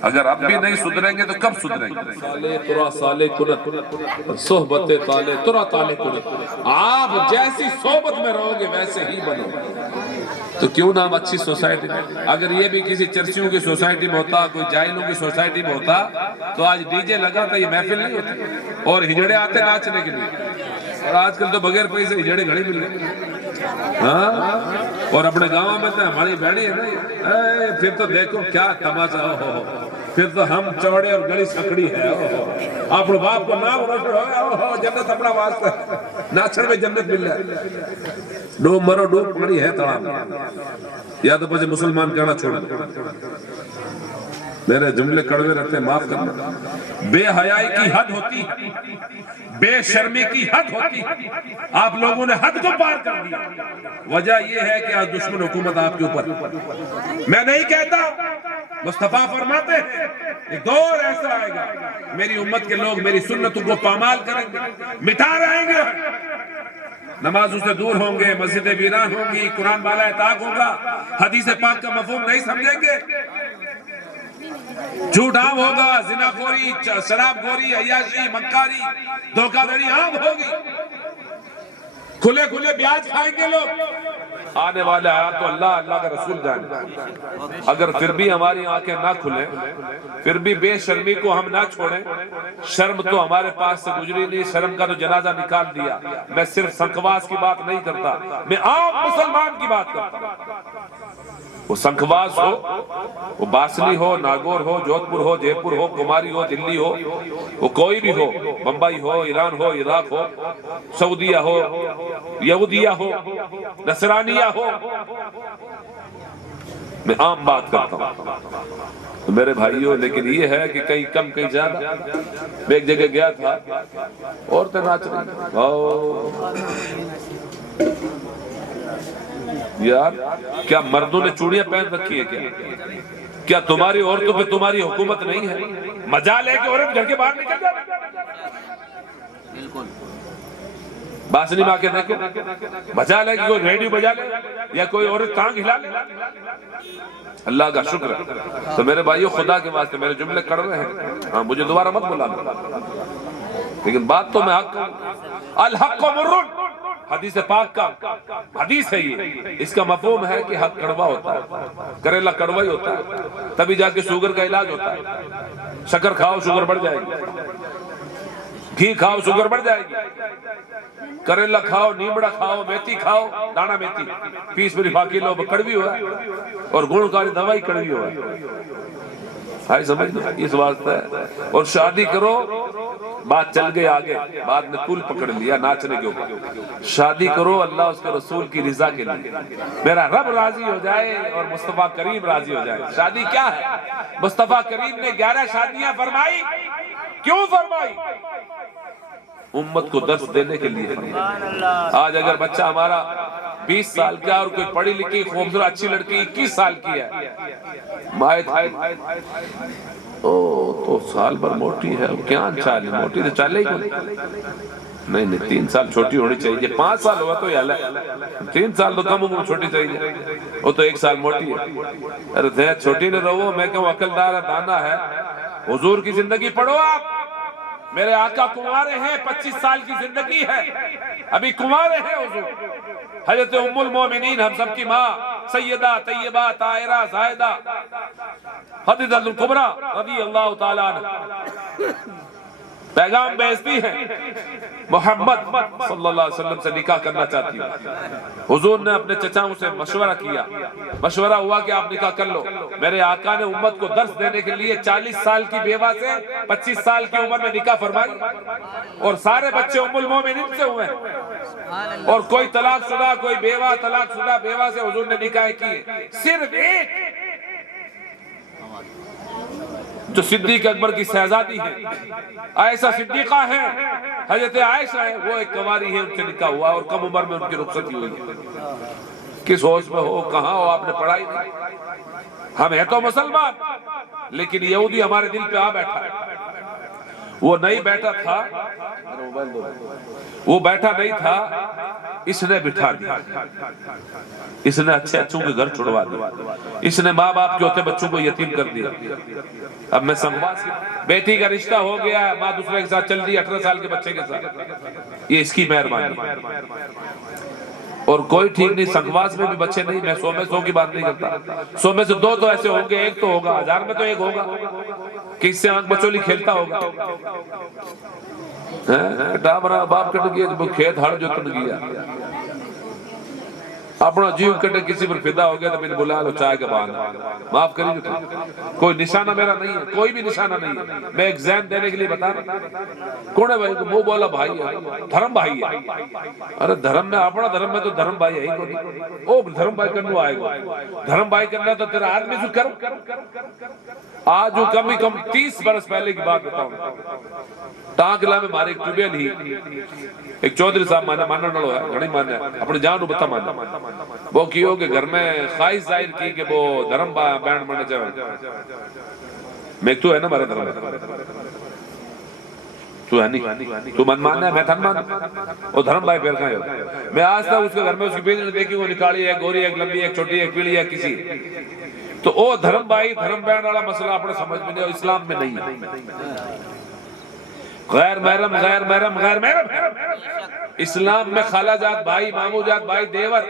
اگر اب بھی نہیں سدھریں گے تو کب سدھریں گے؟ سالے ترا سالے کنت صحبت تالے ترا تالے کنت، آپ جیسی صحبت میں رہو گے ویسے ہی بنو۔ تو کیوں نہ ہم اچھی سوسائٹی، اگر یہ بھی کسی چرچیوں کی سوسائٹی میں ہوتا، کوئی جاہلوں کی سوسائٹی میں ہوتا تو آج ڈی جے لگا تھا، یہ محفل نہیں ہوتی، اور ہجڑے آتے ناچنے کے لیے، اور آج کل تو بغیر پیسے ہجڑے گھڑی مل گئے، ہاں، اور اپنے گاؤں میں تو ہماری بیڑی ہے نا، پھر تو دیکھو کیا تماشا ہو، پھر تو ہم چوڑے اور گلی سکڑی ہے، اپنے باپ کو نام روشن ہو، جنت اپنا واسطہ ہے، ناچن میں جنت مل جائے، ڈوب مرو ڈوب پڑی ہے تڑاب، یا تو پچھے مسلمان کہنا چھوڑ دو۔ میرے جملے کڑوے رہتے ہیں، معاف کرنا۔ بے حیائی کی حد ہوتی ہے، بے شرمی کی حد ہوتی ہے، آپ لوگوں نے حد کو پار کر دیا۔ وجہ یہ ہے کہ آج دشمن حکومت آپ کے اوپر، میں نہیں کہتا، مصطفیٰ فرماتے ہیں ایک دور ایسا آئے گا میری امت کے لوگ میری سنتوں کو پامال کریں گے، مٹا رہیں گے، نمازوں سے دور ہوں گے، مسجدیں ویران ہوں گی، قرآن بالا طاق ہوگا، حدیث پاک کا مفہوم نہیں سمجھیں گے، جھوٹ عام ہوگا، زنا خوری، شراب خوری، عیاشی، مکاری، دھوکہ دھڑی عام ہوگی، کھلے کھلے بیاج کھائیں گے لوگ۔ آنے والے آیات تو اللہ کا رسول جانے، اگر پھر بھی ہماری آنکھیں نہ کھلیں، پھر بھی بے شرمی کو ہم نہ چھوڑیں، شرم تو ہمارے پاس سے گزری نہیں، شرم کا تو جنازہ نکال دیا۔ میں صرف سنکواس کی بات نہیں کرتا، میں عام مسلمان کی بات کرتا ہوں۔ وہ سنکھواس ہو، وہ باسنی ہو، ناگور ہو، جودھ پور ہو، جے پور ہو، کماری ہو، دلی ہو، وہ کوئی بھی ہو، بمبئی ہو، ایران ہو، عراق ہو، سعودیہ ہو، یہودیہ ہو، نصرانیہ ہو، میں عام بات کرتا ہوں میرے بھائیوں۔ لیکن یہ ہے کہ کہیں کم کہیں زیادہ، میں ایک جگہ گیا تھا، عورتیں ناچ رہی، یار کیا مردوں نے چوڑیاں پہن رکھی ہے کیا تمہاری عورتوں پہ تمہاری حکومت نہیں ہے؟ مجال ہے کہ عورت گھر کے باہر نکل جائے، باسنی ماں کے دیکھو، مجال ہے کہ کوئی ریڈیو بجا لے یا کوئی عورت ٹانگ ہلا لے، اللہ کا شکر ہے۔ تو میرے بھائیوں خدا کے واسطے میرے جملے کڑوے ہیں، ہاں مجھے دوبارہ مت بلانا، لیکن بات تو میں حق کروں. الحق مرن، حدیث پاک کا حدیث ہے یہ. اس کا مفہوم ہے کہ حق کڑوا ہوتا ہے، کریلا کڑوا ہی ہوتا ہے، تبھی جا کے شوگر کا علاج ہوتا ہے. شکر کھاؤ شوگر بڑھ جائے گی، گھی کھاؤ شوگر بڑھ جائے گی، کریلا کھاؤ، نیمڑا کھاؤ، میتھی کھاؤ، دانا میتھی 20 فاقی لو کڑوی ہوا، اور گڑ کاری دوائی کڑوی ہوا. ہائی سمجھ لو اس واسطے. اور شادی کرو، بات چل گئی آگے، بعد نے کل پکڑ لیا ناچنے کے اوپر. شادی کرو اللہ اس کے رسول کی رضا کے لیے، میرا رب راضی ہو جائے اور مصطفیٰ کریم راضی ہو جائے. شادی کیا ہے؟ مصطفیٰ کریم نے 11 شادیاں فرمائی. کیوں فرمائی؟ امت کو درس دینے کے لیے. آج اگر بچہ ہمارا 20 سال کا اور کوئی پڑھی لکھی خوبصورت اچھی لڑکی 21 سال کی ہے، مائے تو سال بھر موٹی ہے، کیا چال ہے، موٹی تو چالے ہی نہیں 3 سال چھوٹی ہونی چاہیے. 5 سال ہوا تو یہ حل ہے، 3 سال تو کم عمر چھوٹی چاہیے، وہ تو 1 سال موٹی ہے. ارے چھوٹی نہ رہو، میں کہوں عقل دار دانا ہے. حضور کی زندگی پڑھو آپ. میرے آقا کنوارے ہیں، 25 سال کی زندگی ہے، ابھی کنوارے ہیں حضور. حضرت ام المومنین ہم سب کی ماں سیدہ طیبہ طاہرہ زاہدہ خدیجہ الکبریٰ رضی اللہ تعالیٰ عنہ پیغام بھیجتی ہیں، محمد صلی اللہ علیہ وسلم سے نکاح کرنا چاہتی ہوں. حضور نے اپنے چچاؤں سے مشورہ کیا، مشورہ ہوا کہ آپ نکاح کر لو. میرے آقا نے امت کو درس دینے کے لیے 40 سال کی بیوہ سے 25 سال کی عمر میں نکاح فرمائی، اور سارے بچے ام المومنین سے ہوئے. اور کوئی طلاق شدہ، کوئی بیوہ طلاق شدہ بیوہ سے حضور نے نکاح کیے. صرف ایک جو صدیق اکبر کی شہزادی ہے، عائشہ صدیقہ ہے، حضرت عائشہ ہے، وہ ایک کنواری ہے، ان سے نکاح ہوا اور کم عمر میں ان کی رخصتی ہوئی. کس ہوش میں ہو، کہاں ہو، آپ نے پڑھائی نہیں. ہم ہیں تو مسلمان، لیکن یہودی ہمارے دل پہ آ بیٹھا ہے. وہ نہیں بیٹھا تھا، وہ بیٹھا نہیں تھا، اس نے بٹھا دیا. اس نے اچھے اچھوں کے گھر چھڑوا دیا. اس نے ماں باپ کے ہوتے بچوں کو یتیم کر دیا. اب میں سنگواس کی بیٹی کا رشتہ ہو گیا، ماں دوسرے کے ساتھ چل دی 18 سال کے بچے کے ساتھ. یہ اس کی مہربانی. اور کوئی ٹھیک نہیں، سنگواس میں بھی بچے نہیں. میں 100 میں 100 کی بات نہیں کرتا، 100 میں سے 2 تو ایسے ہوں گے، 1 تو ہوگا، 1000 میں تو 1 ہوگا کہ اس سے آنکھ بچولی کھیلتا ہوگا. ڈابرا باپ کٹ گیا تو کھیت ہڑ جو تن گیا، اپنا جیو کٹے کسی پر فدا ہو گیا تو میں نے بلا لو چائے کے بہانا. معاف کریے تو کوئی نشانہ میرا نہیں ہے، کوئی بھی نشانہ نہیں ہے. میں ایک ذہن دینے کے لیے بتا رہا. کون ہے بھائی؟ وہ بولا بھائی ہے، دھرم بھائی ہے. ارے دھرم میں اپنا دھرم میں تو دھرم بھائی ہے ہی کوئی. او دھرم بھائی کرنے آئے گا، دھرم بھائی کرنا تو تیرا آدمی سے کر. آج وہ کم ہی کم 30 برس پہلے کی بات بتاؤں. ٹانکلا میں مارے ایک ٹوبیل ہی ایک چودھری صاحب مانا نڑو ہے، گھڑی مانا ہے، اپنے جان بتا مانا. وہ کیوں کہ گھر میں خواہش ظاہر کی کہ وہ دھرم بینڈ مانا چاہے. میں تو ہے نا مارے دھرم، تو ہے نہیں، تو من ماننا ہے، میں تھن ماننا. وہ دھرم بھائی پھر کہاں ہے؟ میں آج تک اس کے گھر میں اس کی بیٹی نے دیکھی، وہ نکالی ہے، گوری ہے، لمبی ہے، چھوٹی ہے، پیلی ہے کسی. تو وہ دھرم بھائی دھرم بینڈ والا مسئلہ اپنے سمجھ میں نہیں، اسلام میں نہیں ہے. غیر محرم غیر محرم غیر محرم. اسلام میں خالہ جات بھائی، مامو جات بھائی، دیور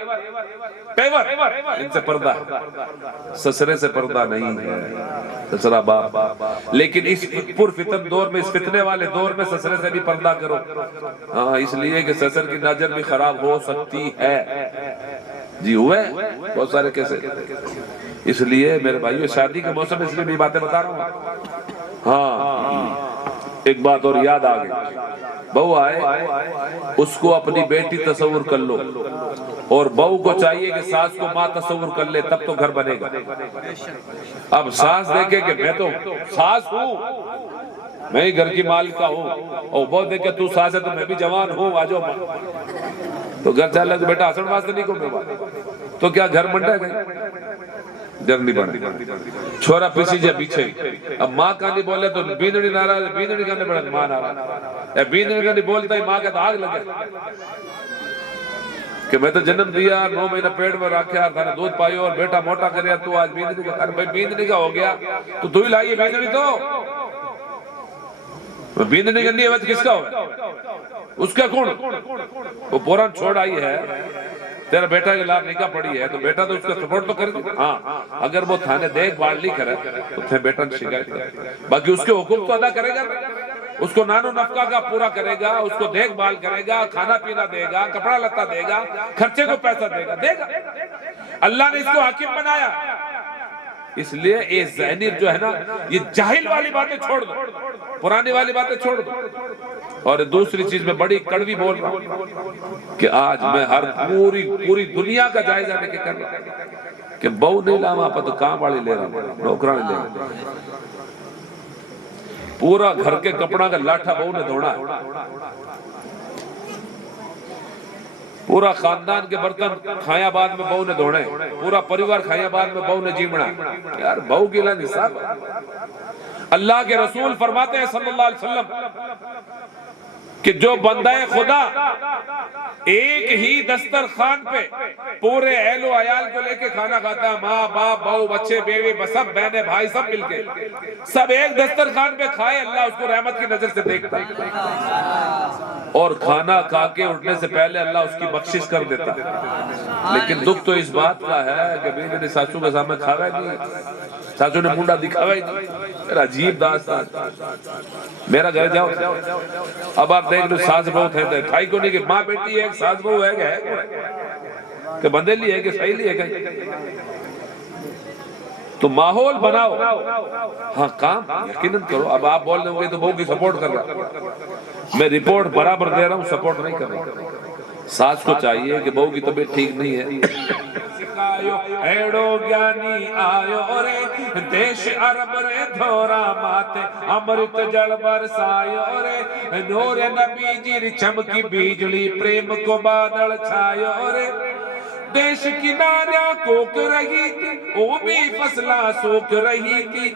پیور، ان سے پردہ ہے. سسرے سے پردہ نہیں ہے، سسرا باپ. لیکن اس پر فتن دور میں، اس فتنے والے دور میں سسرے سے بھی پردہ کرو. ہاں اس لیے کہ سسر کی نظر بھی خراب ہو سکتی ہے. جی ہوئے بہت سارے کیسے. اس لیے میرے بھائیو شادی کے موسم اس لیے بھی باتیں بتا رہا ہوں. ہاں ایک بات اور یاد آ گئی. بہو آئے، اس کو اپنی بیٹی تصور کر لو، اور بہو کو چاہیے کہ ساس کو ماں تصور کر لے، تب تو گھر بنے گا. اب ساس دیکھے کہ میں تو ساس ہوں، میں ہی گھر کی مالکہ ہوں، اور بہو دیکھے تو ساس ہے تو میں بھی جوان ہوں، آجو ماں. تو گھر چاہے تو بیٹا حسن واسطے نہیں کو میں، تو کیا گھر منڈا گئے؟ جرنی بڑھ چھوڑا پیسی جا پیچھے. اب ماں کا نہیں بولے تو بیندڑی ناراض، بیندڑی کا نہیں بڑھا ماں ناراض. بیندڑی کا نہیں بولتا ہی ماں کا تو آگ لگے کہ میں تو جنم دیا، 9 مہینہ پیٹ میں رکھا تھا، دودھ پائیو اور بیٹا موٹا کریا، تو آج بیندڑی کا. ارے بھائی بیندڑی کا ہو گیا تو ہی لائیے بیندڑی تو. بیندنے گندی عوض کس کا ہوگا؟ اس کا کون؟ وہ پوران چھوڑ آئی ہے، تیرا بیٹا کے لار نکاح پڑی ہے تو بیٹا تو اس کا سپورٹ تو کرے گا۔ ہاں اگر وہ تھانے دیکھ بھال نہیں کرے تو تھے بیٹا شکایت کرے، باقی اس کے حقوق تو ادا کرے گا، اس کو نانو نفقہ کا پورا کرے گا، اس کو دیکھ بھال کرے گا، کھانا پینا دے گا، کپڑا لتا دے گا، خرچے کو پیسہ دے گا۔ اللہ نے اس کو حاکم بنایا، اس لیے یہ ذہنی جو ہے نا، یہ جاہل والی باتیں چھوڑ دو، پرانی والی باتیں چھوڑ دو۔ اور دوسری چیز میں بڑی کڑوی بول رہا ہوں کہ آج میں ہر پوری دنیا کا جائزہ لے کے کر رہا ہوں کہ بہو نہیں لاما پا تو کام والی لے رہا ہوں، نوکران لے رہا ہوں، پورا گھر کے کپڑا کا لاٹھا بہو نے دھوڑا ہے، پورا خاندان کے برتن کھایا بعد میں بہو نے دھوڑے، پورا پریوار کھایا بعد میں بہو نے جیمڑا۔ یار بہو کی لن حساب۔ اللہ کے رسول فرماتے ہیں صلی اللہ علیہ وسلم کہ جو بندہ خدا ایک ہی دسترخوان پہ پورے اہل و عیال کو لے کے کھانا کھاتا ہے، ماں باپ بہو بچے بیوی سب بہنیں بھائی سب مل کے سب ایک دسترخوان پہ کھائے، اللہ اس کو رحمت کی نظر سے دیکھتا ہے، اور کھانا کھا کے اٹھنے سے پہلے اللہ اس کی بخشش کر دیتا ہے۔ لیکن دکھ تو اس بات کا ہے کہ بیوی نے ساسو کے سامنے کھاوا ہی نہیں، ساسو نے منڈا دکھاوا ہی نہیں۔ عجیب داستان۔ میرا گھر جاؤ، اب آپ دیکھ لو ساس بہو تھے کھائی کو نہیں کہ ماں بیٹی ہے، ساس بہو ہے کہ بندے لی ہے کہ صحیح لی ہے کہ تو ماحول بناؤ، ہاں کام یقیناً کرو۔ اب آپ بول رہے ہوں گے تو بہو کی سپورٹ کر رہا، میں رپورٹ برابر دے رہا ہوں، سپورٹ نہیں کر رہا۔ ساس کو چاہیے کہ بہو کی طبیعت ٹھیک نہیں ہے، ایڑو گیانی آیو رے دیش عرب رے دھورا ماتے امرت جل برسایو رے نور نبی جی چمکی بیجلی پریم کو بادل چھایو رے دیش کنارہ کوک رہی تھی وہ بھی فصلہ سوک رہی تھی،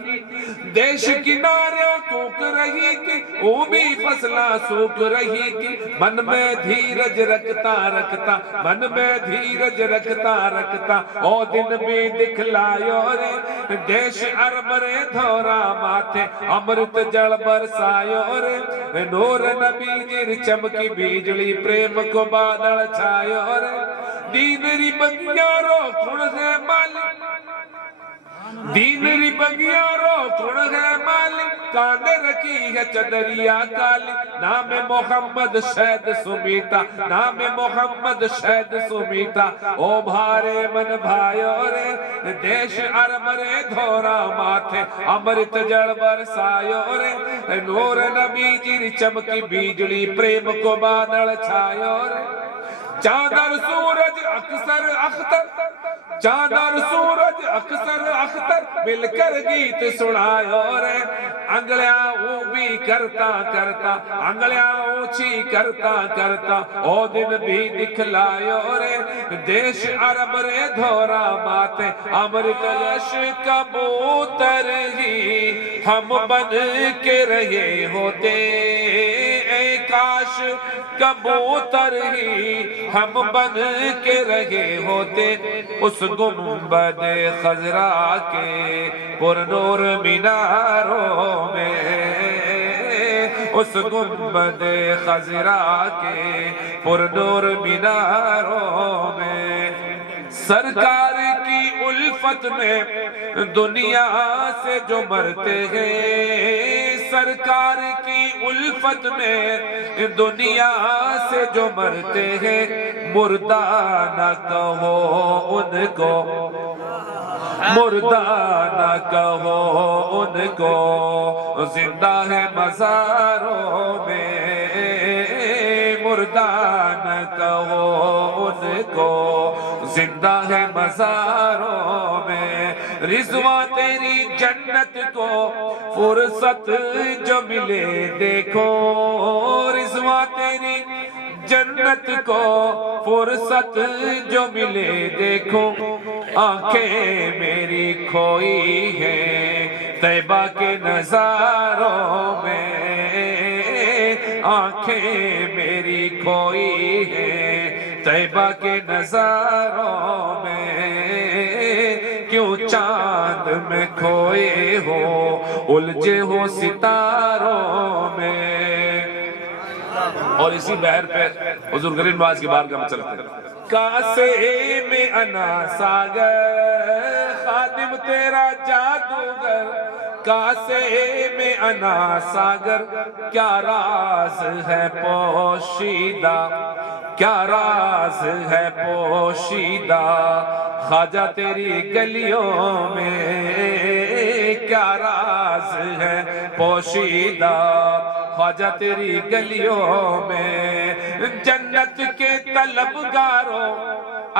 دیش کنارہ کوک رہی تھی وہ بھی فصلہ سوک رہی تھی، من میں دھیرج رکھتا رکھتا من میں دھیرج رکھتا رکھتا او دن بھی دکھلایو رے دیش عرب رے دھورا ماتھے امرت جل برسایو رے نور نبی جی چمکی بیجلی پریم کو بادل چھایو رے دین ری بگیارو کھڑ ہے مالک، دین ری بگیارو کھڑ ہے مالک، کاندے رکھی ہے چدریا کالی، نام محمد شہد سمیتا نام محمد شہد سمیتا، او بھارے من بھائیو رے دیش عرب رے دھورا ماتھے امرت جل برسایو رے نور نبی جی چمکی بیجلی پریم کو بادل چھایو رے چادر سورج اکثر اختر چادر سورج اکثر اختر مل کر گیت سنایو رے انگلیاں اوبی کرتا کرتا انگلیاں اونچی کرتا کرتا او دن بھی دکھلایو رے دیش عرب رے دھورا ماتے امرت یش کبوتر ہی ہم بن کے رہے ہوتے، اے کاش کبوتر ہی ہم بن کے رہے ہوتے اس گنبد خضرا کے پرنور میناروں میں، اس گنبد خضرا کے پرنور میناروں میں، سرکار کی الفت میں دنیا سے جو مرتے ہیں، سرکار کی الفت میں دنیا سے جو مرتے ہیں، مردہ نہ کہو ان کو مردہ نہ کہو ان کو زندہ ہے مزاروں میں، مردہ نہ کہو ان کو زندہ ہے مزاروں میں، رضوان تیری جنت کو فرصت جو ملے دیکھو، رضوان تیری جنت کو فرصت جو ملے دیکھو، آنکھیں میری کھوئی ہیں طیبہ کے نظاروں میں، آنکھیں میری کھوئی ہیں طیبہ کے نظاروں میں، کیوں چاند میں کھوئے ہو الجھے ہو ستاروں میں. اور اسی بحر پہ حضور غریب نواز کی بارگاہ میں چلتے ہیں. کاسے میں انا ساگر خادم تیرا جادوگر. کاسے میں انا ساگر کیا راز ہے پوشیدہ کیا راز ہے پوشیدہ خواجہ تیری گلیوں میں کیا راز ہے پوشیدہ خواجہ تیری گلیوں میں. جنت کے طلبگاروں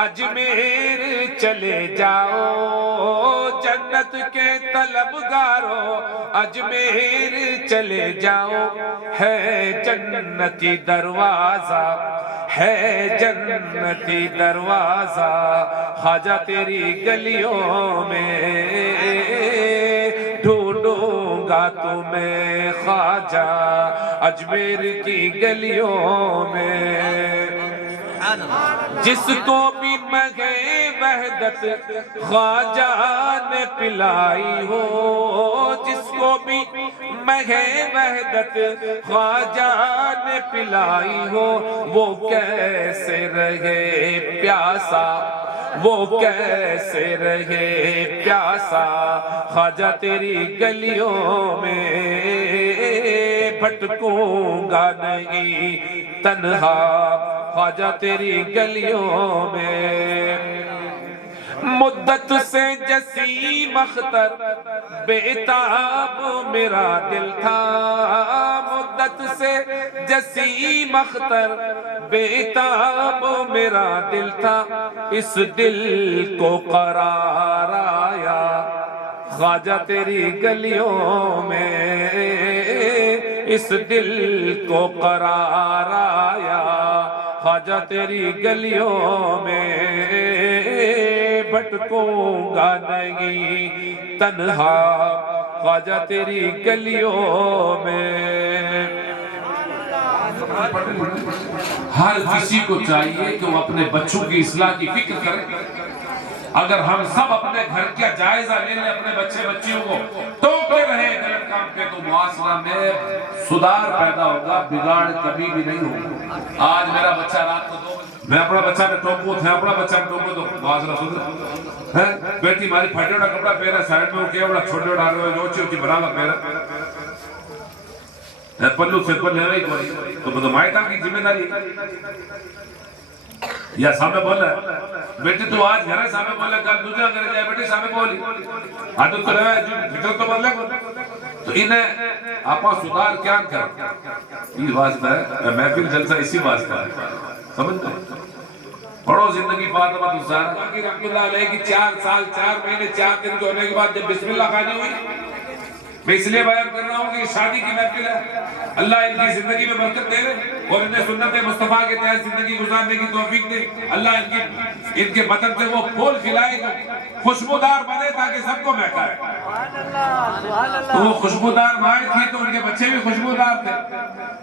اجمیر چلے جاؤ جنت کے طلبگاروں اجمیر چلے جاؤ. ہے جنتی دروازہ ہے جنتی دروازہ خواجہ تیری گلیوں میں. ڈھونڈوں گا تمہیں خواجہ اجمیر کی گلیوں میں. جس کو بھی مگے وحدت خواجہ نے پلائی ہو جس کو بھی مگے وحدت خواجہ نے پلائی ہو وہ کیسے رہے پیاسا وہ کیسے رہے پیاسا خواجہ تیری گلیوں میں. بھٹکوں گا نہیں تنہا خواجہ تیری گلیوں میں. مدت سے جسیم اختر بےتاب میرا دل تھا مدت سے جسیم اختر بےتاب میرا دل تھا. اس دل کو قرار آیا خواجہ تیری گلیوں میں. اس دل کو قرار آیا خواجہ تیری گلیوں میں. بھٹکوں گا نہیں تنہا خواجہ تیری گلیوں میں. ہر کسی کو چاہیے کہ وہ اپنے بچوں کی اصلاح کی فکر کرے. اگر ہم سب اپنے گھر کا جائزہ لے لیں اپنے بچے بچیوں کو ٹوکتے رہے غلط کام کے تو معاشرہ میں سدھار پیدا ہوگا بگاڑ کبھی بھی نہیں ہوگا. آج میرا بچہ رات کو میں اپنا بچہ نے ٹوکو تھا اپنا بچہ نے ٹوکو تو معاشرہ سدھر بیٹی ہماری پھٹے اڑا کپڑا پہنا سائڈ میں کیا بڑا چھوٹے اڑا رہے جو چیز کی برابر پہنا پلو سے پل ہے تو مائٹا کی ذمہ داری یا سامنے بول رہا ہے بیٹی تو آج گھر ہے سامنے بول رہا ہے کل دوسرا گھر جائے بیٹی سامنے بولی عادت تو رہا ہے فکر تو بول رہا ہے تو انہیں آپا سدھار کیا کر یہ واسطہ ہے محفل جلسہ اسی واسطہ ہے سمجھتے ہیں. پڑھو زندگی فاطمہ الزہرا کی رحمت اللہ علیہ کی 4 سال 4 مہینے 4 دن کے ہونے کے بعد جب بسم اللہ خانی ہوئی. میں اس لیے بیان کر رہا ہوں کہ یہ شادی کی محفل ہے. اللہ ان کی زندگی میں برکت دے رہے اور انہیں سنت مصطفیٰ کے تحت زندگی گزارنے کی توفیق دے. اللہ ان کے بدن سے وہ پھول کھلائے خوشبودار بنے تاکہ سب کو مہکائے. تو وہ خوشبودار مائیں تھی تو ان کے بچے بھی خوشبودار تھے.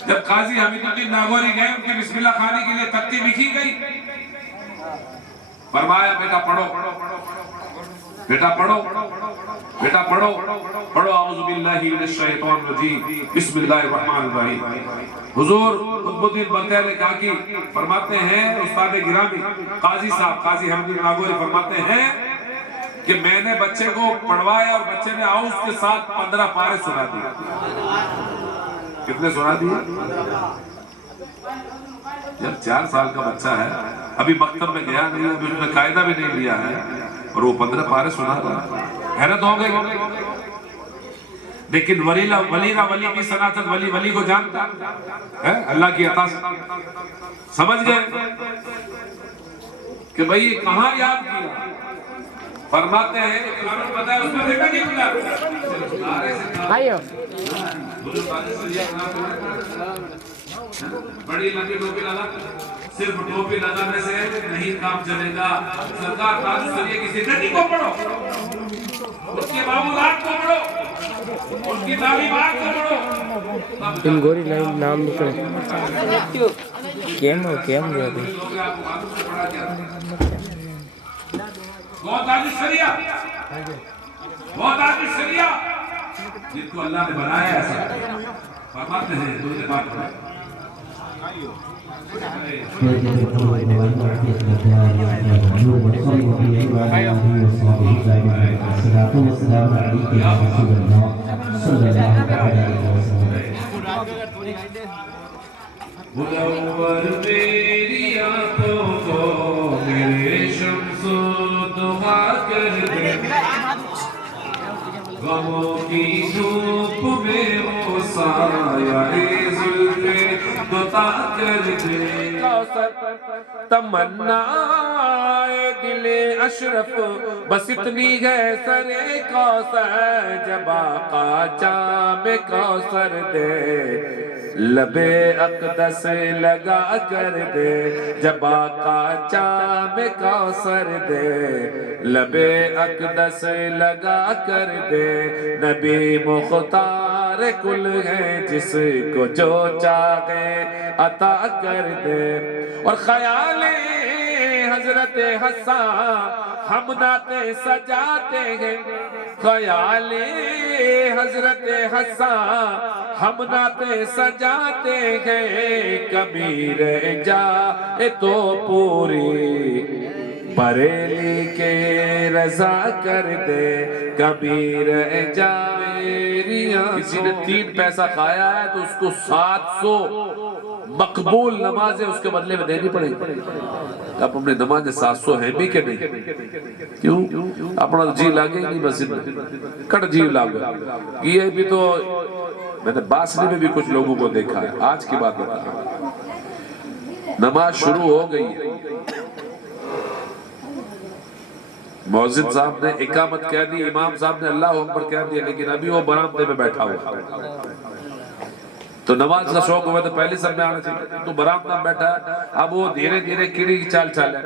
جب قاضی حمید الدین ناگوری گئے ان کی بسم اللہ خانی کے لیے تختی لکھی گئی فرمایا بیٹا پڑھو بیٹا پڑھو بیٹا پڑھو پڑھو اعوذ باللہ من الشیطان الرجیم بسم اللہ الرحمن الرحیم. حضور قطب الدین بختیار کاکی فرماتے ہیں استاد گرامی قاضی صاحب قاضی حمید الدین ناگوری فرماتے ہیں کہ میں نے بچے کو پڑھوایا اور بچے نے آؤز کے ساتھ 15 پارے سنا دیے. کتنے سنا دیے؟ جب 4 سال کا بچہ ہے ابھی مکتب میں گیا نہیں ابھی اس نے قاعدہ بھی نہیں لیا ہے اور وہ 15 پارے سنا رہا. حیرت ہو گئی. لیکن ولی کی صنعت ولی کو جانتا ہے اللہ کی عطا سے سمجھ گئے کہ بھئی کہاں یاد کیا. فرماتے ہیں کہ قانون بتایا اس میں بیٹا نہیں ملا بڑی لمبی ٹوپی لگا صرف ٹوپی لگانے سے نہیں کام چلے گا. سرکار تاج الشریعہ کی زندگی کو پڑھو اس کے معمولات کو پڑھو اس کی تعلیمات کو پڑھو. ان گوری لائن نام نکلے کیم ہوا بھی وہ تاج الشریعہ وہ ان کو اللہ نے بنایا ایسا فرماتے ہیں دوسرے بات منور میری آنکھوں کو میرے شمس و دعا کر دے غموں کی دھوپ میں وہ سایہ زلف عطا کر دے تمنا دل اشرف بس اتنی ہے سر کوثر جب آقا جام کوثر دے لب اقدس لگا کر دے جب آقا جام کوثر دے لب اقدس لگا کر دے نبی مختار کل ہے جس کو جو چاہے عطا کر دے اور خیال حضرت حسان ہم نعتیں سجاتے ہیں خیال حضرت حسان ہم نعتیں سجاتے ہیں کبھی رہ جائے تو پوری بریلی کے رضا کر دے کبھی رہ جائے کسی نے 3 پیسہ کھایا ہے تو اس کو 700 مقبول نمازیں اس کے بدلے میں دینی پڑے گی آپ اپنے نمازیں 700 ہیں بھی کہ نہیں کیوں اپنا جی لاگے نہیں مسجد میں کٹ جی لاگے یہ بھی تو میں نے باسنی میں بھی کچھ لوگوں کو دیکھا ہے آج کی بات بتا رہا نماز شروع ہو گئی ہے مؤذن صاحب نے اقامت کہہ دی امام صاحب نے اللہ اکبر کہہ دیا لیکن ابھی وہ برآمدے میں بیٹھا ہوا تو نماز کا شوق ہوا تو پہلے سب میں آنا چاہیے تو برآمدہ میں بیٹھا اب وہ دھیرے دھیرے کیڑی کی چال چالے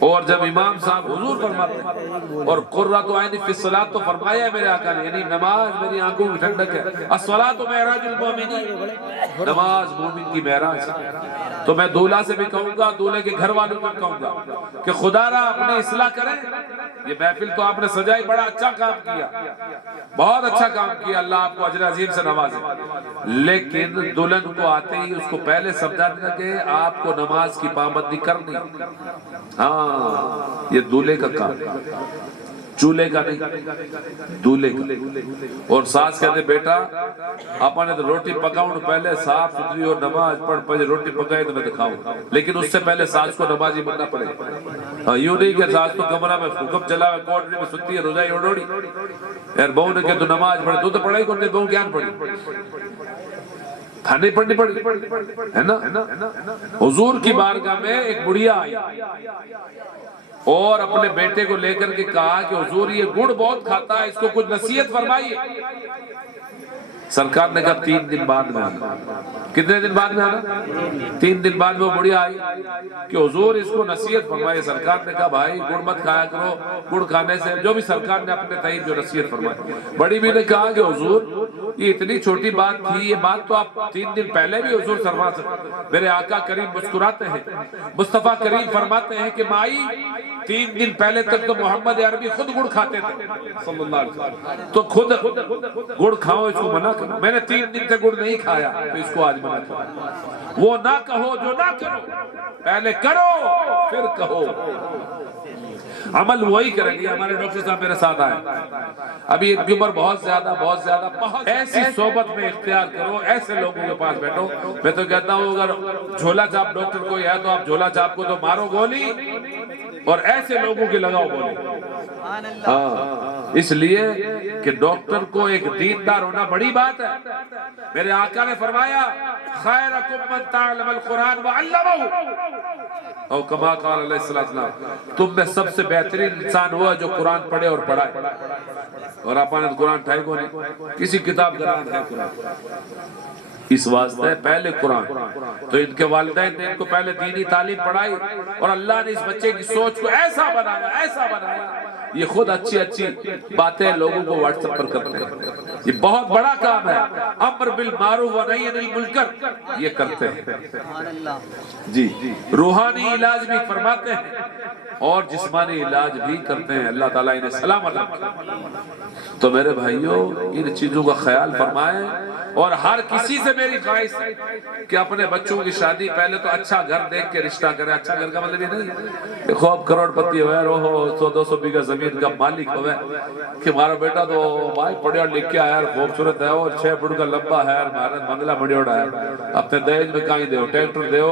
اور جب امام صاحب حضور فرماتے ہیں اور قرۃ عینی فی الصلاۃ تو فرمایا ہے میرے آقا نے یعنی نماز میری آنکھوں کی ٹھنڈک ہے الصلاۃ معراج المومنین نماز مومن کی معراج ہے تو میں دولہا سے بھی کہوں گا دولہے کے گھر والوں کو کہوں گا کہ خدا را اپنی اصلاح کریں یہ محفل تو آپ نے سجائی بڑا اچھا کام کیا بہت اچھا کام کیا اللہ آپ کو اجر عظیم سے نوازے لیکن دلہن کو آتے ہی اس کو پہلے سمجھا دینا کہ آپ کو نماز کی پابندی کرنی ہاں یہ دولہے کا کام چولہے کا نہیں دولہے کا اور ساس کہتے بیٹا آپ نے تو روٹی پکاؤں پہلے صاف ستھری اور نماز پڑھ پہلے روٹی پکائے تو میں دکھاؤں لیکن اس سے پہلے ساس کو نمازی بننا پڑے یوں نہیں کہ ساس تو کمرہ میں حکم چلا ہے کوٹری میں ستی ہے روزائی اڑوڑی یار بہو نے کہ تو نماز پڑھے تو پڑھائی کرنے بہو گیان پڑھی کھانے پڑھنی پڑی ہے نا حضور کی بارگاہ میں ایک بڑھیا آئی اور اپنے بیٹے کو لے کر کے کہا کہ حضور یہ گڑ بہت کھاتا ہے اس کو کچھ نصیحت فرمائیے سرکار نے کہا 3 دن بعد میں آنا کتنے دن بعد میں آنا 3 دن بعد میں وہ بڑھیا آئی کہ حضور اس کو نصیحت فرمائیے سرکار نے کہا بھائی گڑ مت کھایا کرو گڑ کھانے سے جو بھی سرکار نے اپنے تئیں جو نصیحت فرمائی بڑی بھی نے کہا کہ حضور یہ اتنی چھوٹی بات تھی یہ بات تو آپ 3 دن پہلے بھی حضور فرما سکتے میرے آقا کریم مسکراتے ہیں مصطفیٰ کریم فرماتے ہیں کہ مائی 3 دن پہلے تک تو محمد عربی خود گڑ کھاتے تھے صلی اللہ علیہ وسلم تو خود گڑ کھاؤ اس کو منع کرو میں نے 3 دن سے گڑ نہیں کھایا تو اس کو آج منع کرو وہ نہ کہو جو نہ کرو پہلے کرو پھر کہو عمل وہی کریں گے ہمارے ڈاکٹر صاحب میرے ساتھ آئے ابھی ان کی عمر بہت زیادہ ایسی صحبت میں اختیار کرو ایسے لوگوں کے پاس بیٹھو میں تو کہتا ہوں اگر جھولا چاپ ڈاکٹر کوئی ہے تو آپ جھولا چاپ کو تو مارو گولی اور ایسے لوگوں کی لگاؤ گولی ہاں اس لیے کہ ڈاکٹر کو ایک دیندار ہونا بڑی بات ہے میرے آقا نے فرمایا خیرکم من تعلم القرآن وعلمہ اور کما قال علیہ السلام تم میں سب سے بہترین انسان ہوا جو قرآن پڑھے اور پڑھائے اور آپ نے قرآن ٹھائی کو نہیں کسی کتاب کا نام ہے قرآن اس واسطے پہلے قرآن تو ان کے والدین نے ان کو پہلے دینی تعلیم پڑھائی اور اللہ نے اس بچے کی سوچ کو ایسا بنایا یہ خود اچھی اچھی باتیں لوگوں کو واٹس ایپ پر کرتے ہیں. یہ بہت بڑا کام ہے. امر بالمعروف و نہی عن المنکر یہ کرتے ہیں جی. روحانی علاج بھی فرماتے ہیں اور جسمانی علاج بھی کرتے ہیں. اللہ تعالیٰ انہیں سلامت رکھے. تو میرے بھائیوں ان چیزوں کا خیال فرمائیں. اور ہر کسی سے میری خواہش ہے کہ اپنے بچوں کی شادی پہلے تو اچھا گھر دیکھ کے رشتہ کرے. اچھا گھر کا مطلب یہ نہیں کہ خوب کروڑ پتی ہوئے ہو 100-200 بیگہ زمین کا مالک ہوئے کہ ہمارا بیٹا تو بھائی پڑھیا لکھ کے آیا خوبصورت ہے اور 6 فٹ کا لمبا ہے بنگلہ بڑھیا ہے. اپنے دہیج میں کہیں دیو ٹریکٹر دیو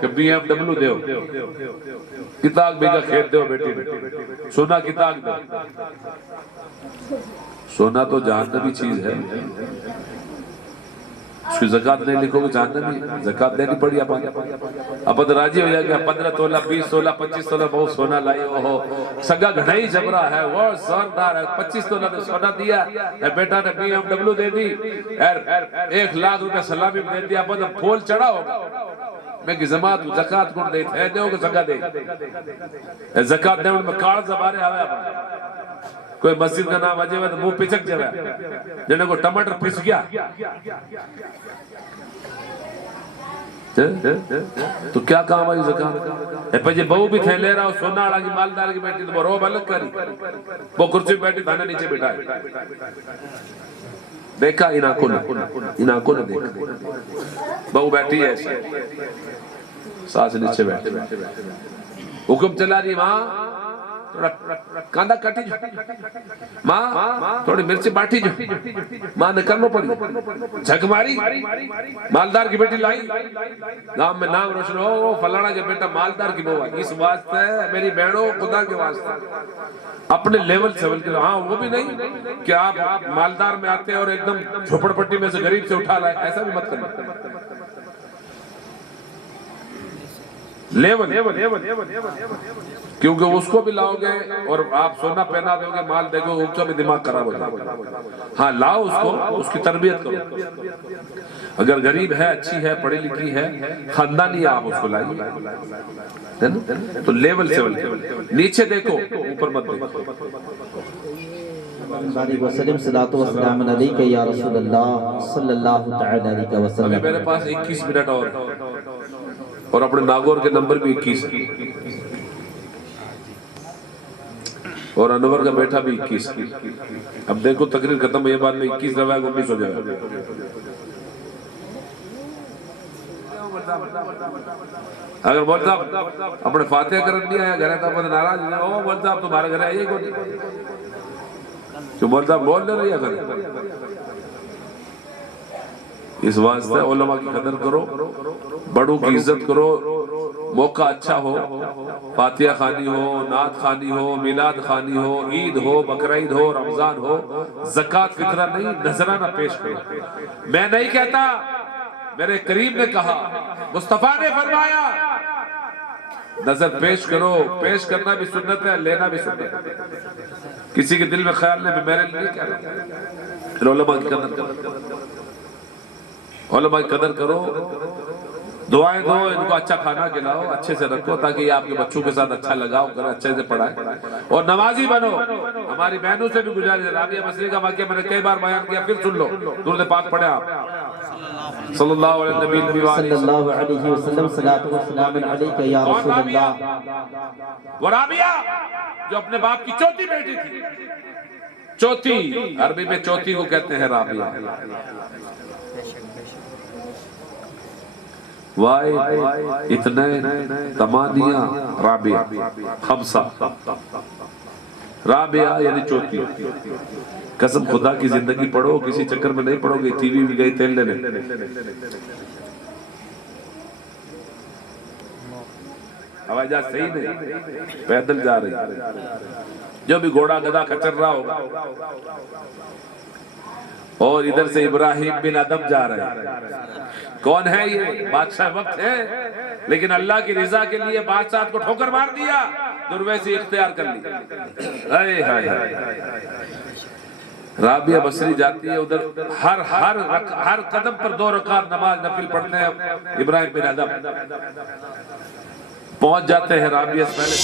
کہ BMW دیو کتاب بیگہ کھیت دیو بیٹی میں سونا کتاب دیو. سونا تو جہنمی چیز ہے. اس کی زکاة نہیں لکھو گے جہنمی. زکاة دینی پڑی اپن راجی ہو جائے گا. 15 تولہ 20 تولہ 25 تولہ بہت سونا لائی ہو. سگا گھڑائی جبرا ہے وہ سوندار ہے. 25 تولہ تو سونا دیا بیٹا نے BMW دے دی 1 لاکھ روپے سلامی دے دیا. اپن پھول چڑھا ہوگا میں کہ زماعت زکاة کون دیتے ہیں دیو کہ سگا دے زکاة دے ان میں کارڈ زبارے آوے اپن. کوئی مسجد کا نام آجے ہوئے تو منہ پچک جائے جنہیں کو ٹماٹر پس گیا تو کیا کام آئی زکاة. پہلے بہو بھی تھے لے رہا ہو سونا آڑا کی مالدار کی بیٹھی تو وہ روب الگ کری وہ کرسی بیٹھی تھانے نیچے بیٹھا دیکھا ان آنکھوں نے دیکھا بہو بیٹھی ہے ساس نیچے بیٹھی حکم چلا رہی ماں کاندہ کٹی جو ماں تھوڑی مرچی باٹھی جو ماں نے کرنو پڑی جھک ماری مالدار کی بیٹی لائی گام میں نام روشن ہو فلانا کے بیٹا مالدار کی بہو. اس واسطے میری بہنوں خدا کے واسطے اپنے لیول سے بلکہ ہاں وہ بھی نہیں کہ آپ مالدار میں آتے ہیں اور ایک دم جھوپڑ پٹی میں سے غریب سے اٹھا لائے. ایسا بھی مت کرنا. لیول کیونکہ اس کو بھی لاؤ گے اور آپ سونا پہنا دو گے مال دے گے اس کا بھی دماغ خراب ہو جائے. ہاں لاؤ اس کو اس کی تربیت کرو. اگر غریب ہے اچھی ہے پڑھی لکھی ہے خاندانی آپ اس کو لائیے تو لیول سے نیچے دیکھو اوپر مت دیکھو. وسلم صلاۃ و سلام علیک یا رسول اللہ صلی اللہ تعالی علیہ وسلم. ابھی میرے پاس 21 منٹ اور اپنے ناگور کے نمبر بھی 21 اور انور کا بیٹا بھی 21. اب دیکھو تقریر ختم ہوئی بعد میں 21 روایہ 19 ہو جائے گا. اگر بول صاحب اپنے فاتحہ کرن نہیں آیا گھر ہے تو اپنے ناراض او بول صاحب تمہارے گھر آئیے کون جو بول صاحب بول لے رہی ہے گھر. اس واسطے علماء کی قدر کرو بڑوں کی عزت کرو. موقع اچھا ہو فاتحہ خانی ہو نعت خانی ہو میلاد خانی ہو عید ہو بقرعید ہو رمضان ہو زکاة فطرہ نہیں نذرانہ پیش کرو. میں نہیں کہتا میرے کریم نے کہا مصطفیٰ نے فرمایا نظر پیش کرو. پیش کرنا بھی سنت ہے لینا بھی سنت ہے. کسی کے دل میں خیال نہیں میرے لیے نہیں کہہ رہا. علماء کی قدر کرو علماء کی قدر کرو. دعائیں دو ان کو اچھا کھانا کھلاؤ اچھے سے رکھو تاکہ یہ آپ کے بچوں کے ساتھ اچھا لگاؤ کرے اچھے سے پڑھائے اور نمازی بنو. ہماری بہنوں سے بھی گزارش ہے. رابعہ بصری کا واقعہ میں نے کئی بار بیان کیا پھر سن لو. درود پاک پڑھے آپ صلی اللہ علیہ وسلم صلاۃ و سلام علیک یا رسول اللہ. وہ رابعہ جو اپنے باپ کی چوتھی بیٹی تھی. چوتھی عربی میں چوتھی کو کہتے ہیں رابعہ. اتنے تمانیہ رابعہ خمسہ رابعہ یعنی چوتھی. قسم خدا کی زندگی پڑھو کسی چکر میں نہیں پڑھو گے. ٹی وی بھی گئی تیل لینے ہوائی جہاز صحیح نہیں پیدل جا رہی جو بھی گھوڑا گدھا کچر رہا ہوگا. اور ادھر سے ابراہیم بن ادم جا رہے ہیں. کون ہے یہ بادشاہ وقت ہے لیکن اللہ کی رضا کے لیے بادشاہ کو ٹھوکر مار دیا درویشی اختیار کر لی. رابعہ بصری جاتی ہے ادھر ہر قدم پر 2 رکعت نماز نفل پڑھتے ہیں. ابراہیم بن ادم پہنچ جاتے ہیں رابعہ سے پہلے